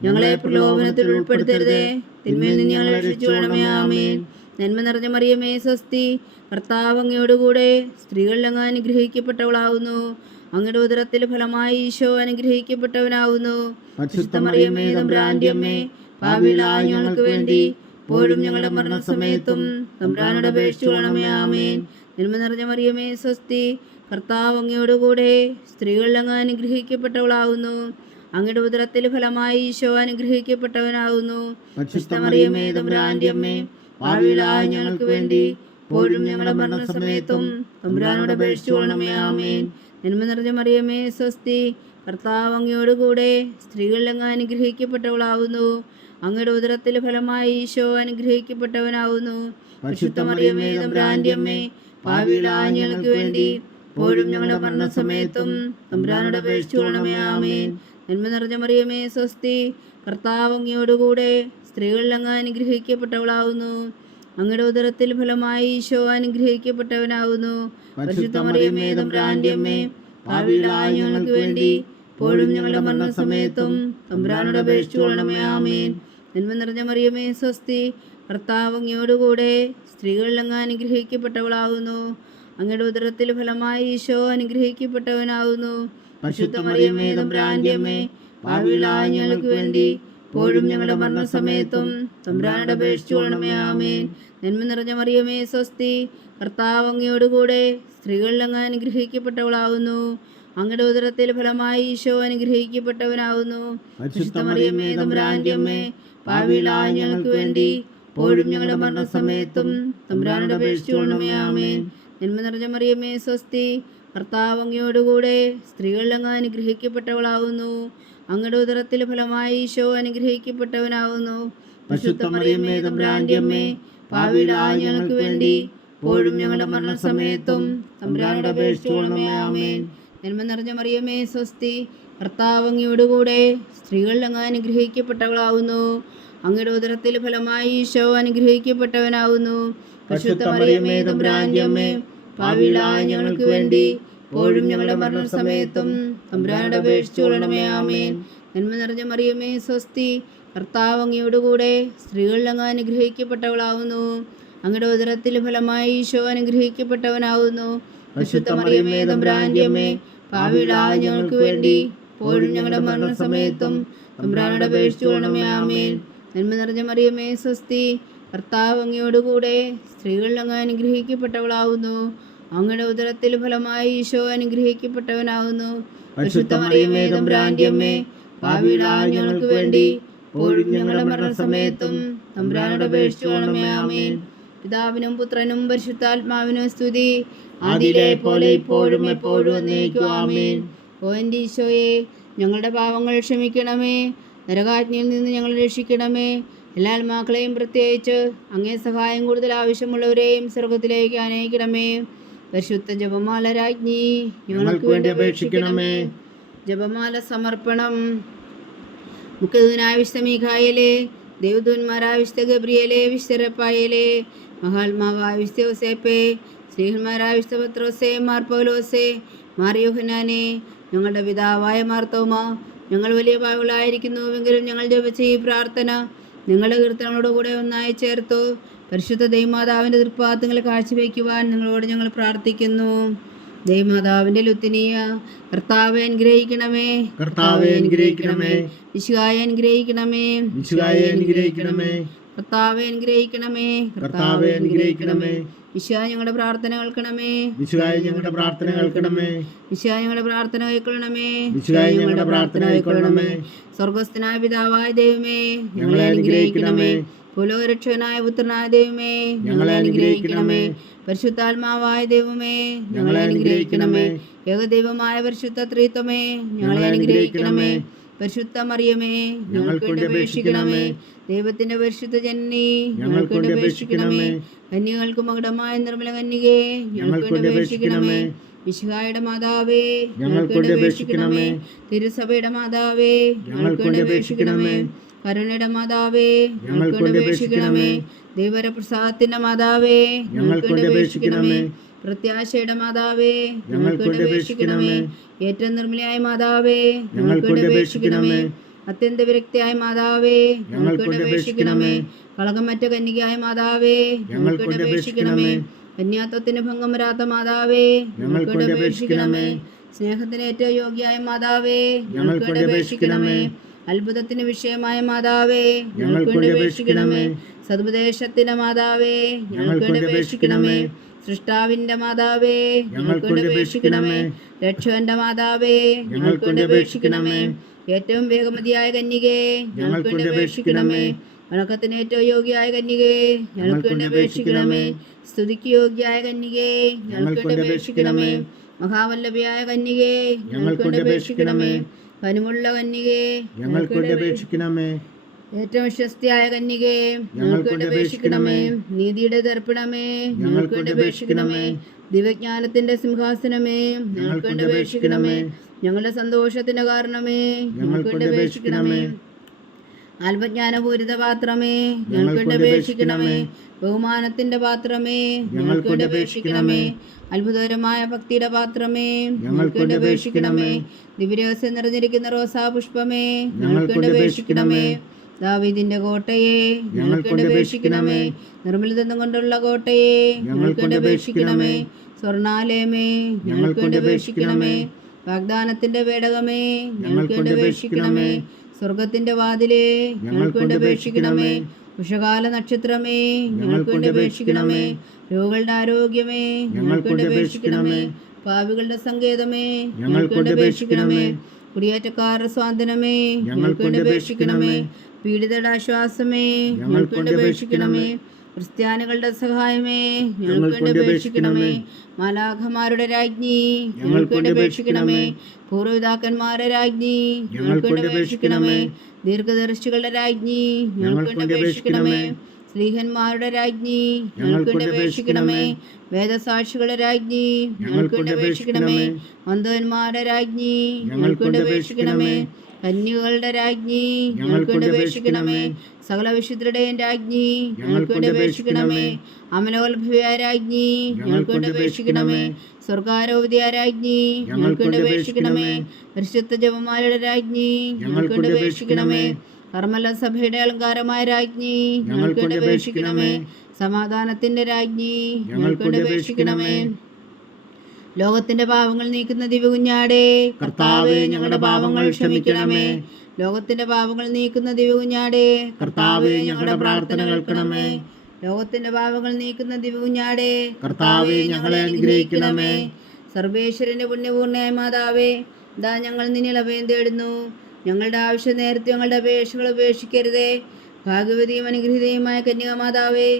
ഞങ്ങളെ പ്രലോഭനത്തിൽ ഉൾപ്പെടുത്തരുതേ, തിന്മയിൽ നിന്ന് ഞങ്ങളെ രക്ഷിച്ചുകൊള്ളണമേ. ആമേൻ. നന്മ നിറഞ്ഞ മറിയമേ, സ്വസ്തി. കർത്താവ് അങ്ങയോടുകൂടെ സ്ത്രീകളിൽ അങ്ങ് അനുഗ്രഹിക്കപ്പെട്ടവളാവുന്നു. അങ്ങയുടെ ഉദരത്തിൽ ഫലമായി ഈശോ അനുഗ്രഹിക്കപ്പെട്ടവനാവുന്നു. പരിശുദ്ധ മറിയമേ, തമ്പുരാന്റെ അമ്മേ, പാപികളായ ഞങ്ങൾക്ക് വേണ്ടി ഇപ്പോഴും ഞങ്ങളുടെ മരണസമയത്തും തമ്പുരാനോട് അപേക്ഷിച്ചുകൊള്ളണമേ. ആമേൻ. നന്മ നിറഞ്ഞ മറിയമേ, സ്വസ്തി, കർത്താവ് അങ്ങയോടുകൂടെ സ്ത്രീകളിൽ അങ്ങ് അനുഗ്രഹിക്കപ്പെട്ടവളാകുന്നു. അങ്ങയുടെ ഉദരത്തിൽ ഫലമായി ഈശോ അനുഗ്രഹിക്കപ്പെട്ടവനാകുന്നു. പരിശുദ്ധ മറിയമേ, തമ്പുരാന്റെ അമ്മേ, പാപികളായ ഞങ്ങൾക്ക് വേണ്ടി ഇപ്പോഴും ഞങ്ങളുടെ മരണസമയത്തും തമ്പുരാനോട് അപേക്ഷിച്ചുകൊള്ളണമേ. ആമേൻ. നന്മ നിറഞ്ഞ മറിയമേ, സ്വസ്തി, കർത്താവ് അങ്ങയോടുകൂടെ സ്ത്രീകളിൽ അങ്ങ് അനുഗ്രഹിക്കപ്പെട്ടവളാകുന്നു. അങ്ങയുടെ ഉദരത്തിൽ ഫലമായി ഈശോ അനുഗ്രഹിക്കപ്പെട്ടവനാകുന്നു. പരിശുദ്ധ മറിയമേ, തമ്പുരാന്റെ അമ്മേ, പാപികളായ ഞങ്ങൾക്ക് വേണ്ടി ഇപ്പോഴും ഞങ്ങളുടെ മരണസമയത്തും തമ്പുരാനോട് അപേക്ഷിച്ചുകൊള്ളണമേ. ആമേൻ. നന്മ നിറഞ്ഞ മറിയമേ, സ്വസ്തി, കർത്താവ് അങ്ങയോടുകൂടെ സ്ത്രീകളിൽ അങ്ങ് അനുഗ്രഹിക്കപ്പെട്ടവളാകുന്നു. അങ്ങയുടെ ഉദരത്തിൽ ഫലമായി ഈശോ അനുഗ്രഹിക്കപ്പെട്ടവനാകുന്നു. പരിശുദ്ധ മറിയമേ, തമ്പുരാന്റെ അമ്മേ, പാപികളായ ഞങ്ങൾക്ക് വേണ്ടി ഇപ്പോഴും ഞങ്ങളുടെ മരണസമയത്തും തമ്പുരാനോട് അപേക്ഷിച്ചുകൊള്ളണമേ. ആമേൻ. നന്മ നിറഞ്ഞ മറിയമേ, സ്വസ്തി, കർത്താവ് അങ്ങയോടുകൂടെ സ്ത്രീകളിൽ അങ്ങ് അനുഗ്രഹിക്കപ്പെട്ടവളാകുന്നു. അങ്ങയുടെ ഉദരത്തിൽ ഫലമായി ഈശോ അനുഗ്രഹിക്കപ്പെട്ടവനാകുന്നു. പരിശുദ്ധ മറിയമേ, തമ്പുരാന്റെ അമ്മേ, പാപികളായ ഞങ്ങൾക്ക് വേണ്ടി ഇപ്പോഴും ഞങ്ങളുടെ മരണസമയത്തും തമ്പുരാനോട് അപേക്ഷിച്ചുകൊള്ളണമേ. ആമേൻ. നന്മ നിറഞ്ഞ മറിയമേ, സ്വസ്തി, കർത്താവ് അങ്ങയോടുകൂടെ സ്ത്രീകളിൽ അങ്ങ് അനുഗ്രഹിക്കപ്പെട്ടവളാകുന്നു. അങ്ങയുടെ ഉദരത്തിൽ ഫലമായി ഈശോ അനുഗ്രഹിക്കപ്പെട്ടവനാകുന്നു. പരിശുദ്ധ മറിയമേ, തമ്പുരാന്റെ അമ്മേ, പാപികളായ ഞങ്ങൾക്ക് വേണ്ടി ഇപ്പോഴും ഞങ്ങളുടെ മരണസമയത്തും തമ്പുരാനോട് അപേക്ഷിച്ചുകൊള്ളണമേ. ആമേൻ. നന്മ നിറഞ്ഞ മറിയമേ, സ്വസ്തി, കർത്താവ് അങ്ങയോടുകൂടെ സ്ത്രീകളിൽ അങ്ങ് അനുഗ്രഹിക്കപ്പെട്ടവളാകുന്നു. അങ്ങയുടെ ഉദരത്തിൽ ഫലമായി ഈശോ അനുഗ്രഹിക്കപ്പെട്ടവനാകുന്നു. പരിശുദ്ധ മറിയമേ, തമ്പുരാന്റെ അമ്മേ, പാപികളായ ഞങ്ങൾക്ക് വേണ്ടി ഇപ്പോഴും ഞങ്ങളുടെ മരണസമയത്തും തമ്പുരാനോട് അപേക്ഷിച്ചുകൊള്ളണമേ. ആമേൻ. നന്മ നിറഞ്ഞ മറിയമേ, സ്വസ്തി, കർത്താവ് അങ്ങയോടുകൂടെ സ്ത്രീകളിൽ അങ്ങ് അനുഗ്രഹിക്കപ്പെട്ടവളാകുന്നു. അങ്ങയുടെ ഉദരത്തിൽ ഫലമായി ഈശോ അനുഗ്രഹിക്കപ്പെട്ടവനാകുന്നു. പരിശുദ്ധ മറിയമേ, തമ്പുരാന്റെ അമ്മേ, പാപികളായ ഞങ്ങൾക്ക് വേണ്ടി ഇപ്പോഴും ഞങ്ങളുടെ മരണസമയത്തും തമ്പുരാനോട് അപേക്ഷിച്ചുകൊള്ളണമേ. ആമേൻ. നന്മ നിറഞ്ഞ മറിയമേ, സ്വസ്തി, കർത്താവ് അങ്ങയോടുകൂടെ സ്ത്രീകളിൽ അങ്ങ് അനുഗ്രഹിക്കപ്പെട്ടവളാകുന്നു. അങ്ങയുടെ ഉദരത്തിൽ ഫലമായി ഈശോ അനുഗ്രഹിക്കപ്പെട്ടവനാകുന്നു. പരിശുദ്ധ മറിയമേ, തമ്പുരാന്റെ അമ്മേ, പാപികളായ ഞങ്ങൾക്ക് വേണ്ടി ഇപ്പോഴും ഞങ്ങളുടെ മരണസമയത്തും തമ്പുരാനോട് അപേക്ഷിച്ചുകൊള്ളണമേ. ആമേൻ. നന്മ നിറഞ്ഞ മറിയമേ, സ്വസ്തി, കർത്താവ് അങ്ങയോടുകൂടെ സ്ത്രീകളിൽ അങ്ങ് അനുഗ്രഹിക്കപ്പെട്ടവളാകുന്നു. അങ്ങയുടെ ഉദരത്തിൽ ഫലമായി ഈശോ അനുഗ്രഹിക്കപ്പെട്ടവനാകുന്നു. പരിശുദ്ധ മറിയമേ, തമ്പുരാന്റെ അമ്മേ, പാപികളായ ഞങ്ങൾക്ക് വേണ്ടി ഇപ്പോഴും ഞങ്ങളുടെ മരണസമയത്തും തമ്പുരാനോട് അപേക്ഷിച്ചുകൊള്ളണമേ. ആമേൻ. പിതാവിനും പുത്രനും പരിശുദ്ധാത്മാവിനും സ്തുതി, ആദിയിലെ പോലെ ഇപ്പോഴും എപ്പോഴും എന്നേക്കും. ആമേൻ. ഓ എൻ്റെ ഈശോയെ, ഞങ്ങളുടെ പാവങ്ങൾ ക്ഷമിക്കണമേ. നരകാജ്ഞയിൽ നിന്ന് ഞങ്ങളെ രക്ഷിക്കണമേ. എല്ലാ ആത്മാക്കളെയും പ്രത്യേകിച്ച് അങ്ങേ സഹായം കൂടുതൽ ആവശ്യമുള്ളവരെയും സ്വർഗത്തിലേക്ക് അനയിക്കണമേ. പരിശുദ്ധ ജപമാല രാജ്ഞി, ഞങ്ങൾക്ക് വേണ്ടി അപേക്ഷിക്കണമേ. ജപമാല സമർപ്പണം. മുഖ്യദൂതനായ വിശുദ്ധ മീഖായേലേ, ദേവദൂതന്മാരായ വിശുദ്ധ ഗബ്രിയേലേ, വിശുദ്ധ റഫായേലേ, മഹാത്മാവായ വിശുദ്ധ യോസേപ്പേ, സ്നേഹന്മാരായ വിശുദ്ധ പത്രോസേ, മാർ പൗലോസേ, മാർ യോഹന്നാനേ, ഞങ്ങളുടെ പിതാവായ മാർത്തോമ, ഞങ്ങൾ വലിയ പാപികളായിരിക്കുന്നുവെങ്കിലും ഞങ്ങൾ ജപിച്ച ഈ പ്രാർത്ഥന നിങ്ങളുടെ കീർത്തനങ്ങളോടുകൂടെ ഒന്നായി ചേർത്തു പരിശുദ്ധ ദൈവമാതാവിൻ്റെ തൃപ്പാദങ്ങൾ കാഴ്ചവെക്കുവാൻ നിങ്ങളോട് ഞങ്ങൾ പ്രാർത്ഥിക്കുന്നു. ദൈവമാതാവിൻ്റെ ലുത്തിനിയ, കർത്താവെ അനുഗ്രഹിക്കണമേ. കർത്താവെ അനുഗ്രഹിക്കണമേ. വിശുദ്ധായെ അനുഗ്രഹിക്കണമേ. വിശുദ്ധായെ അനുഗ്രഹിക്കണമേ. കർത്താവെ അനുഗ്രഹിക്കണമേ. കർത്താവെ അനുഗ്രഹിക്കണമേ. വിശുദ്ധ ഞങ്ങളുടെ പ്രാർത്ഥന കേൾക്കണമേ. വിശുദ്ധായി ഞങ്ങളുടെ പ്രാർത്ഥന കേൾക്കണമേ. വിശുദ്ധ ഞങ്ങളുടെ പ്രാർത്ഥന കൈക്കൊള്ളണമേ. വിശുദ്ധായി ഞങ്ങളുടെ പ്രാർത്ഥന കൈക്കൊള്ളണമേ. സ്വർഗസ്ഥനായ പിതാവായ ദൈവമേ, ഞങ്ങളെ അനുഗ്രഹിക്കണമേ. പുലോരക്ഷകനായ പുത്രനായ ദൈവമേ, ഞങ്ങളെ അനുഗ്രഹിക്കണമേ. പരിശുദ്ധാത്മാവായ ദൈവമേ, ഞങ്ങളെ അനുഗ്രഹിക്കണമേ. ഏകദൈവമായ പരിശുദ്ധ ത്രിത്വമേ, ഞങ്ങളെ അനുഗ്രഹിക്കണമേ. പരിശുദ്ധ മറിയമേ, ഞങ്ങൾക്ക് വേണ്ടി അപേക്ഷിക്കണമേ. ദൈവത്തിന്റെ പരിശുദ്ധ ജനനി, ഞങ്ങൾക്ക് വേണ്ടി അപേക്ഷിക്കണമേ. കന്യകൾക്ക് മകുടമായ നിർമ്മല കന്യകേ, ഞങ്ങൾക്ക് വേണ്ടി അപേക്ഷിക്കണമേ. വിശുദ്ധായുടെ മാതാവേ, ഞങ്ങൾക്ക് വേണ്ടി അപേക്ഷിക്കണമേ. തിരുസഭയുടെ മാതാവേ, ഞങ്ങൾക്ക് വേണ്ടി അപേക്ഷിക്കണമേ. കരുണയുടെ മാതാവേ, ഞങ്ങൾക്ക് വേണ്ടി അപേക്ഷിക്കണമേ. ദൈവപ്രസാദത്തിന്റെ മാതാവേ, ഞങ്ങൾക്ക് വേണ്ടി അപേക്ഷിക്കണമേ. പ്രത്യാശയുടെ മാതാവേ, ഞങ്ങൾക്ക് വേണ്ടി അപേക്ഷിക്കണമേ. ഏറ്റവും നിർമ്മലയായ മാതാവേ, ഞങ്ങൾക്ക് വേണ്ടി അപേക്ഷിക്കണമേ. അത്യന്ത വിരക്തിയായ മാതാവേ, ഞങ്ങൾക്ക് വേണ്ടി അപേക്ഷിക്കണമേ. കളങ്കമറ്റ കന്യകയായ മാതാവേ, ഞങ്ങൾക്ക് വേണ്ടി അപേക്ഷിക്കണമേ. കന്യാത്വത്തിന് ഭംഗം വരാത്ത മാതാവേ, ഞങ്ങൾക്ക് വേണ്ടി അപേക്ഷിക്കണമേ. സ്നേഹത്തിന് ഏറ്റവും യോഗ്യയായ മാതാവേ, ഞങ്ങൾക്ക് വേണ്ടി അപേക്ഷിക്കണമേ. അത്ഭുതത്തിന് വിഷയമായ മാതാവേ ഞങ്ങൾക്ക് വേണ്ടി അപേക്ഷിക്കണമേ. സതുപദേശത്തിന്റെ മാതാവേ ഞങ്ങൾക്ക് വേണ്ടി അപേക്ഷിക്കണമേ. സൃഷ്ടാവിന്റെ മാതാവേ ഞങ്ങൾക്ക് വേണ്ടി അപേക്ഷിക്കണമേ. രക്ഷകന്റെ മാതാവേ ഞങ്ങൾക്ക് വേണ്ടി അപേക്ഷിക്കണമേ. ഏറ്റവും വേഗമതിയായ കന്യകേ ഞങ്ങൾക്ക് വേണ്ടി അപേക്ഷിക്കണമേ. വണക്കത്തിന് ഏറ്റവും യോഗ്യയായ കന്യകേ ഞങ്ങൾക്ക് വേണ്ടി അപേക്ഷിക്കണമേ. സ്തുതിക്ക് യോഗ്യയായ കന്യകേ ഞങ്ങൾക്ക് വേണ്ടി അപേക്ഷിക്കണമേ. മഹാവല്ലഭയായ കന്യകേ ഞങ്ങൾക്ക് വേണ്ടി അപേക്ഷിക്കണമേ. കനിമുള്ള കന്യകേ ഞങ്ങൾക്ക് വേണ്ടി അപേക്ഷിക്കണമേ. ഏറ്റവും വിശ്വസ്തയായ കന്യകേ ഞങ്ങൾക്ക് വേണ്ടി അപേക്ഷിക്കണമേ. നീതിയുടെ ദർപ്പണമേ ഞങ്ങൾക്ക് വേണ്ടി അപേക്ഷിക്കണമേ. ദിവ്യജ്ഞാനത്തിന്റെ സിംഹാസനമേ ഞങ്ങൾക്ക് വേണ്ടി അപേക്ഷിക്കണമേ. ഞങ്ങളുടെ സന്തോഷത്തിന്റെ കാരണമേ ഞങ്ങൾക്ക് വേണ്ടി അപേക്ഷിക്കണമേ. ആത്മജ്ഞാനപൂരിത പാത്രമേ ഞങ്ങൾക്ക് വേണ്ടി അപേക്ഷിക്കണമേ. ബഹുമാനത്തിന്റെ പാത്രമേ ഞങ്ങൾക്ക് വേണ്ടി അപേക്ഷിക്കണമേ. അത്ഭുതകരമായ ഭക്തിയുടെ പാത്രമേ ഞങ്ങൾക്ക് വേണ്ടി അപേക്ഷിക്കണമേ. ദിവ്യരഹസ്യം നിറഞ്ഞിരിക്കുന്ന റോസാ പുഷ്പമേ ഞങ്ങൾക്ക് വേണ്ടി അപേക്ഷിക്കണമേ. ദാവീദിന്റെ കോട്ടയെ ഞങ്ങൾക്ക് വേണ്ടി അപേക്ഷിക്കണമേ. നിർമ്മലിതം കൊണ്ടുള്ള കോട്ടയെ ഞങ്ങൾക്ക് വേണ്ടി അപേക്ഷിക്കണമേ. സ്വർണാലയമേ ഞങ്ങൾക്ക് വേണ്ടി അപേക്ഷിക്കണമേ. വാഗ്ദാനത്തിന്റെ പേടകമേ ഞങ്ങൾക്ക് വേണ്ടി അപേക്ഷിക്കണമേ. സ്വർഗത്തിന്റെ വാതിലേ ഞങ്ങൾക്ക് വേണ്ടി അപേക്ഷിക്കണമേ. ഉഷകാല നക്ഷത്രമേ ഞങ്ങൾക്ക് വേണ്ടി അപേക്ഷിക്കണമേ. രോഗികളുടെ ആരോഗ്യമേ ഞങ്ങൾക്ക് വേണ്ടി അപേക്ഷിക്കണമേ. പാപികളുടെ സങ്കേതമേ ഞങ്ങൾക്ക് വേണ്ടി അപേക്ഷിക്കണമേ. കുടിയേറ്റക്കാരുടെ സ്വാതന്ത്ര്യമേ ഞങ്ങൾക്ക് വേണ്ടി അപേക്ഷിക്കണമേ. പീഡിതരുടെ ആശ്വാസമേ ഞങ്ങൾക്ക് വേണ്ടി അപേക്ഷിക്കണമേ. ക്രിസ്ത്യാനികളുടെ സഹായമേ ഞങ്ങൾക്ക് വേണ്ടി അപേക്ഷിക്കണമേ. മാലാഖമാരുടെ രാജ്ഞി ഞങ്ങൾക്ക് വേണ്ടി അപേക്ഷിക്കണമേ. പൂർവ്വപിതാക്കന്മാരുടെ രാജ്ഞി ഞങ്ങൾക്ക് വേണ്ടി അപേക്ഷിക്കണമേ. ദീർഘദർശികളുടെ രാജ്ഞി ഞങ്ങൾക്ക് വേണ്ടി അപേക്ഷിക്കണമേ. സ്ലീഹന്മാരുടെ രാജ്ഞി ഞങ്ങൾക്ക് വേണ്ടി അപേക്ഷിക്കണമേ. വേദസാക്ഷികളുടെ രാജ്ഞി ഞങ്ങൾക്ക് വേണ്ടി അപേക്ഷിക്കണമേ. മന്ദന്മാരുടെ രാജ്ഞി ഞങ്ങൾക്ക് വേണ്ടി അപേക്ഷിക്കണമേ. കന്യകളുടെ രാജ്ഞി ഞങ്ങൾക്ക് വേണ്ടി അപേക്ഷിക്കണമേ. സകല വിശുദ്ധരുടെയും രാജ്ഞി ഞങ്ങൾക്ക് വേണ്ടി അപേക്ഷിക്കണമേ. അമലോത്ഭവയായ രാജ്ഞി ഞങ്ങൾക്ക് വേണ്ടി അപേക്ഷിക്കണമേ. സ്വർഗാരോപിതയായ രാജ്ഞി ഞങ്ങൾക്ക് വേണ്ടി അപേക്ഷിക്കണമേ. പരിശുദ്ധ ജപമാലയുടെ രാജ്ഞി ഞങ്ങൾക്ക് വേണ്ടി അപേക്ഷിക്കണമേ. കർമ്മല സഭയുടെ അലങ്കാരമായ രാജ്ഞി ഞങ്ങൾക്ക് വേണ്ടി അപേക്ഷിക്കണമേ. സമാധാനത്തിന്റെ രാജ്ഞി ഞങ്ങൾക്ക് വേണ്ടി അപേക്ഷിക്കണമേ. ലോകത്തിന്റെ പാപങ്ങൾ നീക്കുന്ന ദിവ്യകുഞ്ഞാടേ കർത്താവേ ഞങ്ങളുടെ പാപങ്ങൾ ക്ഷമിക്കണമേ. ലോകത്തിന്റെ പാപങ്ങൾ നീക്കുന്ന ദിവ്യകുഞ്ഞാടേ കർത്താവേ ഞങ്ങളുടെ പ്രാർത്ഥന കേൾക്കണമേ. ലോകത്തിന്റെ പാപങ്ങൾ നീക്കുന്ന ദിവ്യകുഞ്ഞാടേ കർത്താവേ ഞങ്ങളെ അനുഗ്രഹിക്കണമേ. സർവേശ്വരന്റെ പുണ്യപൂർണ്ണയായ മാതാവേ ദാ ഞങ്ങൾ നിന്നിൽ അഭയം തേടുന്നു. ഞങ്ങളുടെ ആവശ്യ നേരത്തെ ഞങ്ങളുടെ അപേക്ഷകൾ ഉപേക്ഷിക്കരുതേ. ഭാഗ്യവതിയും അനുഗ്രഹീതയുമായ കന്യകാമാതാവേ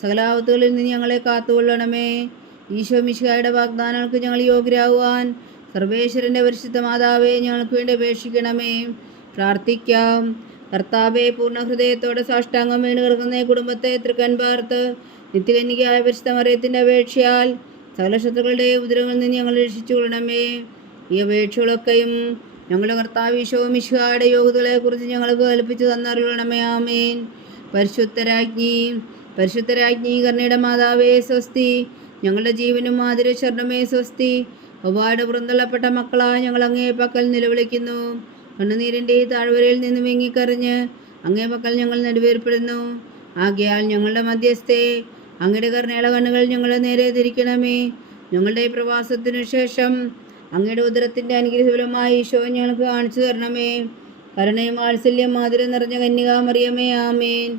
സകലാവത്തുകളിൽ നിന്ന് ഞങ്ങളെ കാത്തുകൊള്ളണമേ. ഈശോ മിശിഹായുടെ വാഗ്ദാനങ്ങൾക്ക് ഞങ്ങൾ യോഗ്യരാകുവാൻ സർവേശ്വരന്റെ പരിശുദ്ധ മാതാവേ ഞങ്ങൾക്ക് വേണ്ടി അപേക്ഷിക്കണമേ. പ്രാർത്ഥിക്കാം. കർത്താവെ പൂർണ്ണ ഹൃദയത്തോടെ സാഷ്ടാംഗം വീണ് കിടക്കുന്ന കുടുംബത്തെ തൃക്കൻ പാർത്ത് നിത്യകന്യകയായ പരിശുദ്ധ മറിയത്തിന്റെ അപേക്ഷയാൽ സകല ശത്രുക്കളുടെ ഉപദ്രവങ്ങളിൽ നിന്ന് ഞങ്ങൾ രക്ഷിച്ചു കൊള്ളണമേ. ഈ അപേക്ഷകളൊക്കെയും ഞങ്ങളുടെ കർത്താവ് ഈശോ മിശിഹായുടെ യോഗ്യതകളെ കുറിച്ച് ഞങ്ങൾക്ക് കൽപ്പിച്ചു തന്നറിയണമേ. ആമേൻ. പരിശുദ്ധരാജ്ഞി കർണിയുടെ മാതാവേ സ്വസ്തി. ഞങ്ങളുടെ ജീവനും മാതിരി ശരണമേ സ്വസ്തി. ഒരുപാട് പുറന്തള്ളപ്പെട്ട മക്കളായി ഞങ്ങൾ അങ്ങേ പക്കൽ നിലവിളിക്കുന്നു. കണ്ണുനീരിൻ്റെ ഈ താഴ്വരയിൽ നിന്ന് വീങ്ങിക്കറിഞ്ഞ് അങ്ങേ പക്കൽ ഞങ്ങൾ നെടുവേർപ്പെടുന്നു. ആകയാൽ ഞങ്ങളുടെ മധ്യസ്ഥേ അങ്ങയുടെ കരുണയുള്ള കണ്ണുകൾ ഞങ്ങളെ നേരെ തിരിക്കണമേ. ഞങ്ങളുടെ ഈ പ്രവാസത്തിനു ശേഷം അങ്ങയുടെ ഉദരത്തിൻ്റെ അനുഗ്രഹഫലമായി ഈശോ ഞങ്ങൾക്ക് കാണിച്ചു തരണമേ. കരുണയും വാത്സല്യം മാധുര്യം നിറഞ്ഞ കന്യകാമറിയമേ ആമേൻ.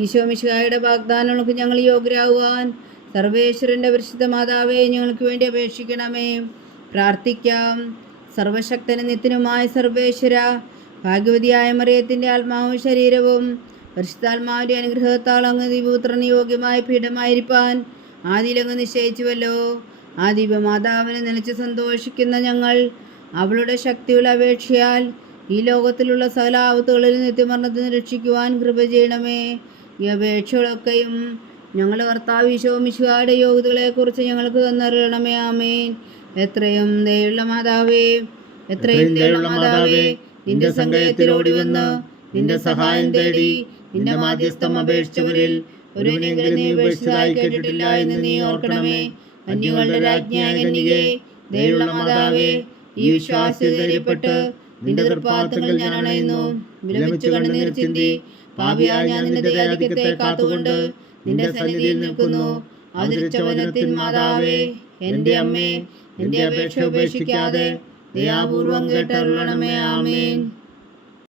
ഈശോ മിശിഹായുടെ വാഗ്ദാനങ്ങൾക്ക് ഞങ്ങൾ യോഗ്യരാകുവാൻ സർവേശ്വരൻ്റെ പരിശുദ്ധ മാതാവേ ഞങ്ങൾക്ക് വേണ്ടി അപേക്ഷിക്കണമേ. പ്രാർത്ഥിക്കാം. സർവശക്തനും നിത്യനുമായ സർവേശ്വര, ഭാഗ്യവതിയായ മറിയത്തിൻ്റെ ആത്മാവും ശരീരവും പരിശുദ്ധാത്മാവിൻ്റെ അനുഗ്രഹത്താൽ അങ്ങ് ദിവ്യപുത്രന് യോഗ്യമായ പീഠമായിരിക്കാൻ ആദിയിലങ്ങ് നിശ്ചയിച്ചുവല്ലോ. ആ ദിവ്യമാതാവിനെ നിലച്ച് സന്തോഷിക്കുന്ന ഞങ്ങൾ അവളുടെ ശക്തിയുള്ള അപേക്ഷയാൽ ഈ ലോകത്തിലുള്ള സകല ആപത്തുകളിൽ നിത്യമരണത്തിന് രക്ഷിക്കുവാൻ കൃപ ചെയ്യണമേ. ഈ അപേക്ഷകളൊക്കെയും ഞങ്ങളുടെ കർത്താവ് ഈശോ മിശിഹായുടെ യോഗ്യതകളെക്കുറിച്ച് ഞങ്ങൾക്ക് തന്നറിയണമേ. ആമേൻ. എത്രയും ദയുള്ള മാതാവേ, നിന്റെ സങ്കേതത്തിൽ ഓടി വന്ന് നിന്റെ സഹായം തേടി നിന്റെ മാധ്യസ്ഥം അപേക്ഷിച്ചവരിൽ ഒരുവനെങ്കിലും നീ ഉപേക്ഷിച്ചതായി കേട്ടിട്ടില്ല എന്ന് നീ ഓർക്കണമേ. കന്യകളുടെ രാജ്ഞിയായ കന്യകേ, ദയുള്ള മാതാവേ, ഈ വിശ്വാസപ്പെട്ട് നിന്റെ തൃപ്പാദങ്ങളിൽ ഞാൻ അണയുന്നു. വിലപിച്ചു കണ്ണുനീർ ചിന്തി പാപിയായ ഞാൻ നിന്റെ ദയാധിക്യത്തെ കാത്തുകൊണ്ട് നിന്റെ സന്നിധിയിൽ നിൽക്കുന്നു. അവതരിച്ച വചനത്തിൻ മാതാവേ, എൻ്റെ അമ്മേ, എൻ്റെ അപേക്ഷ ഉപേക്ഷിക്കാതെ ദയാപൂർവം കേട്ടരുളണമേ. ആമേൻ.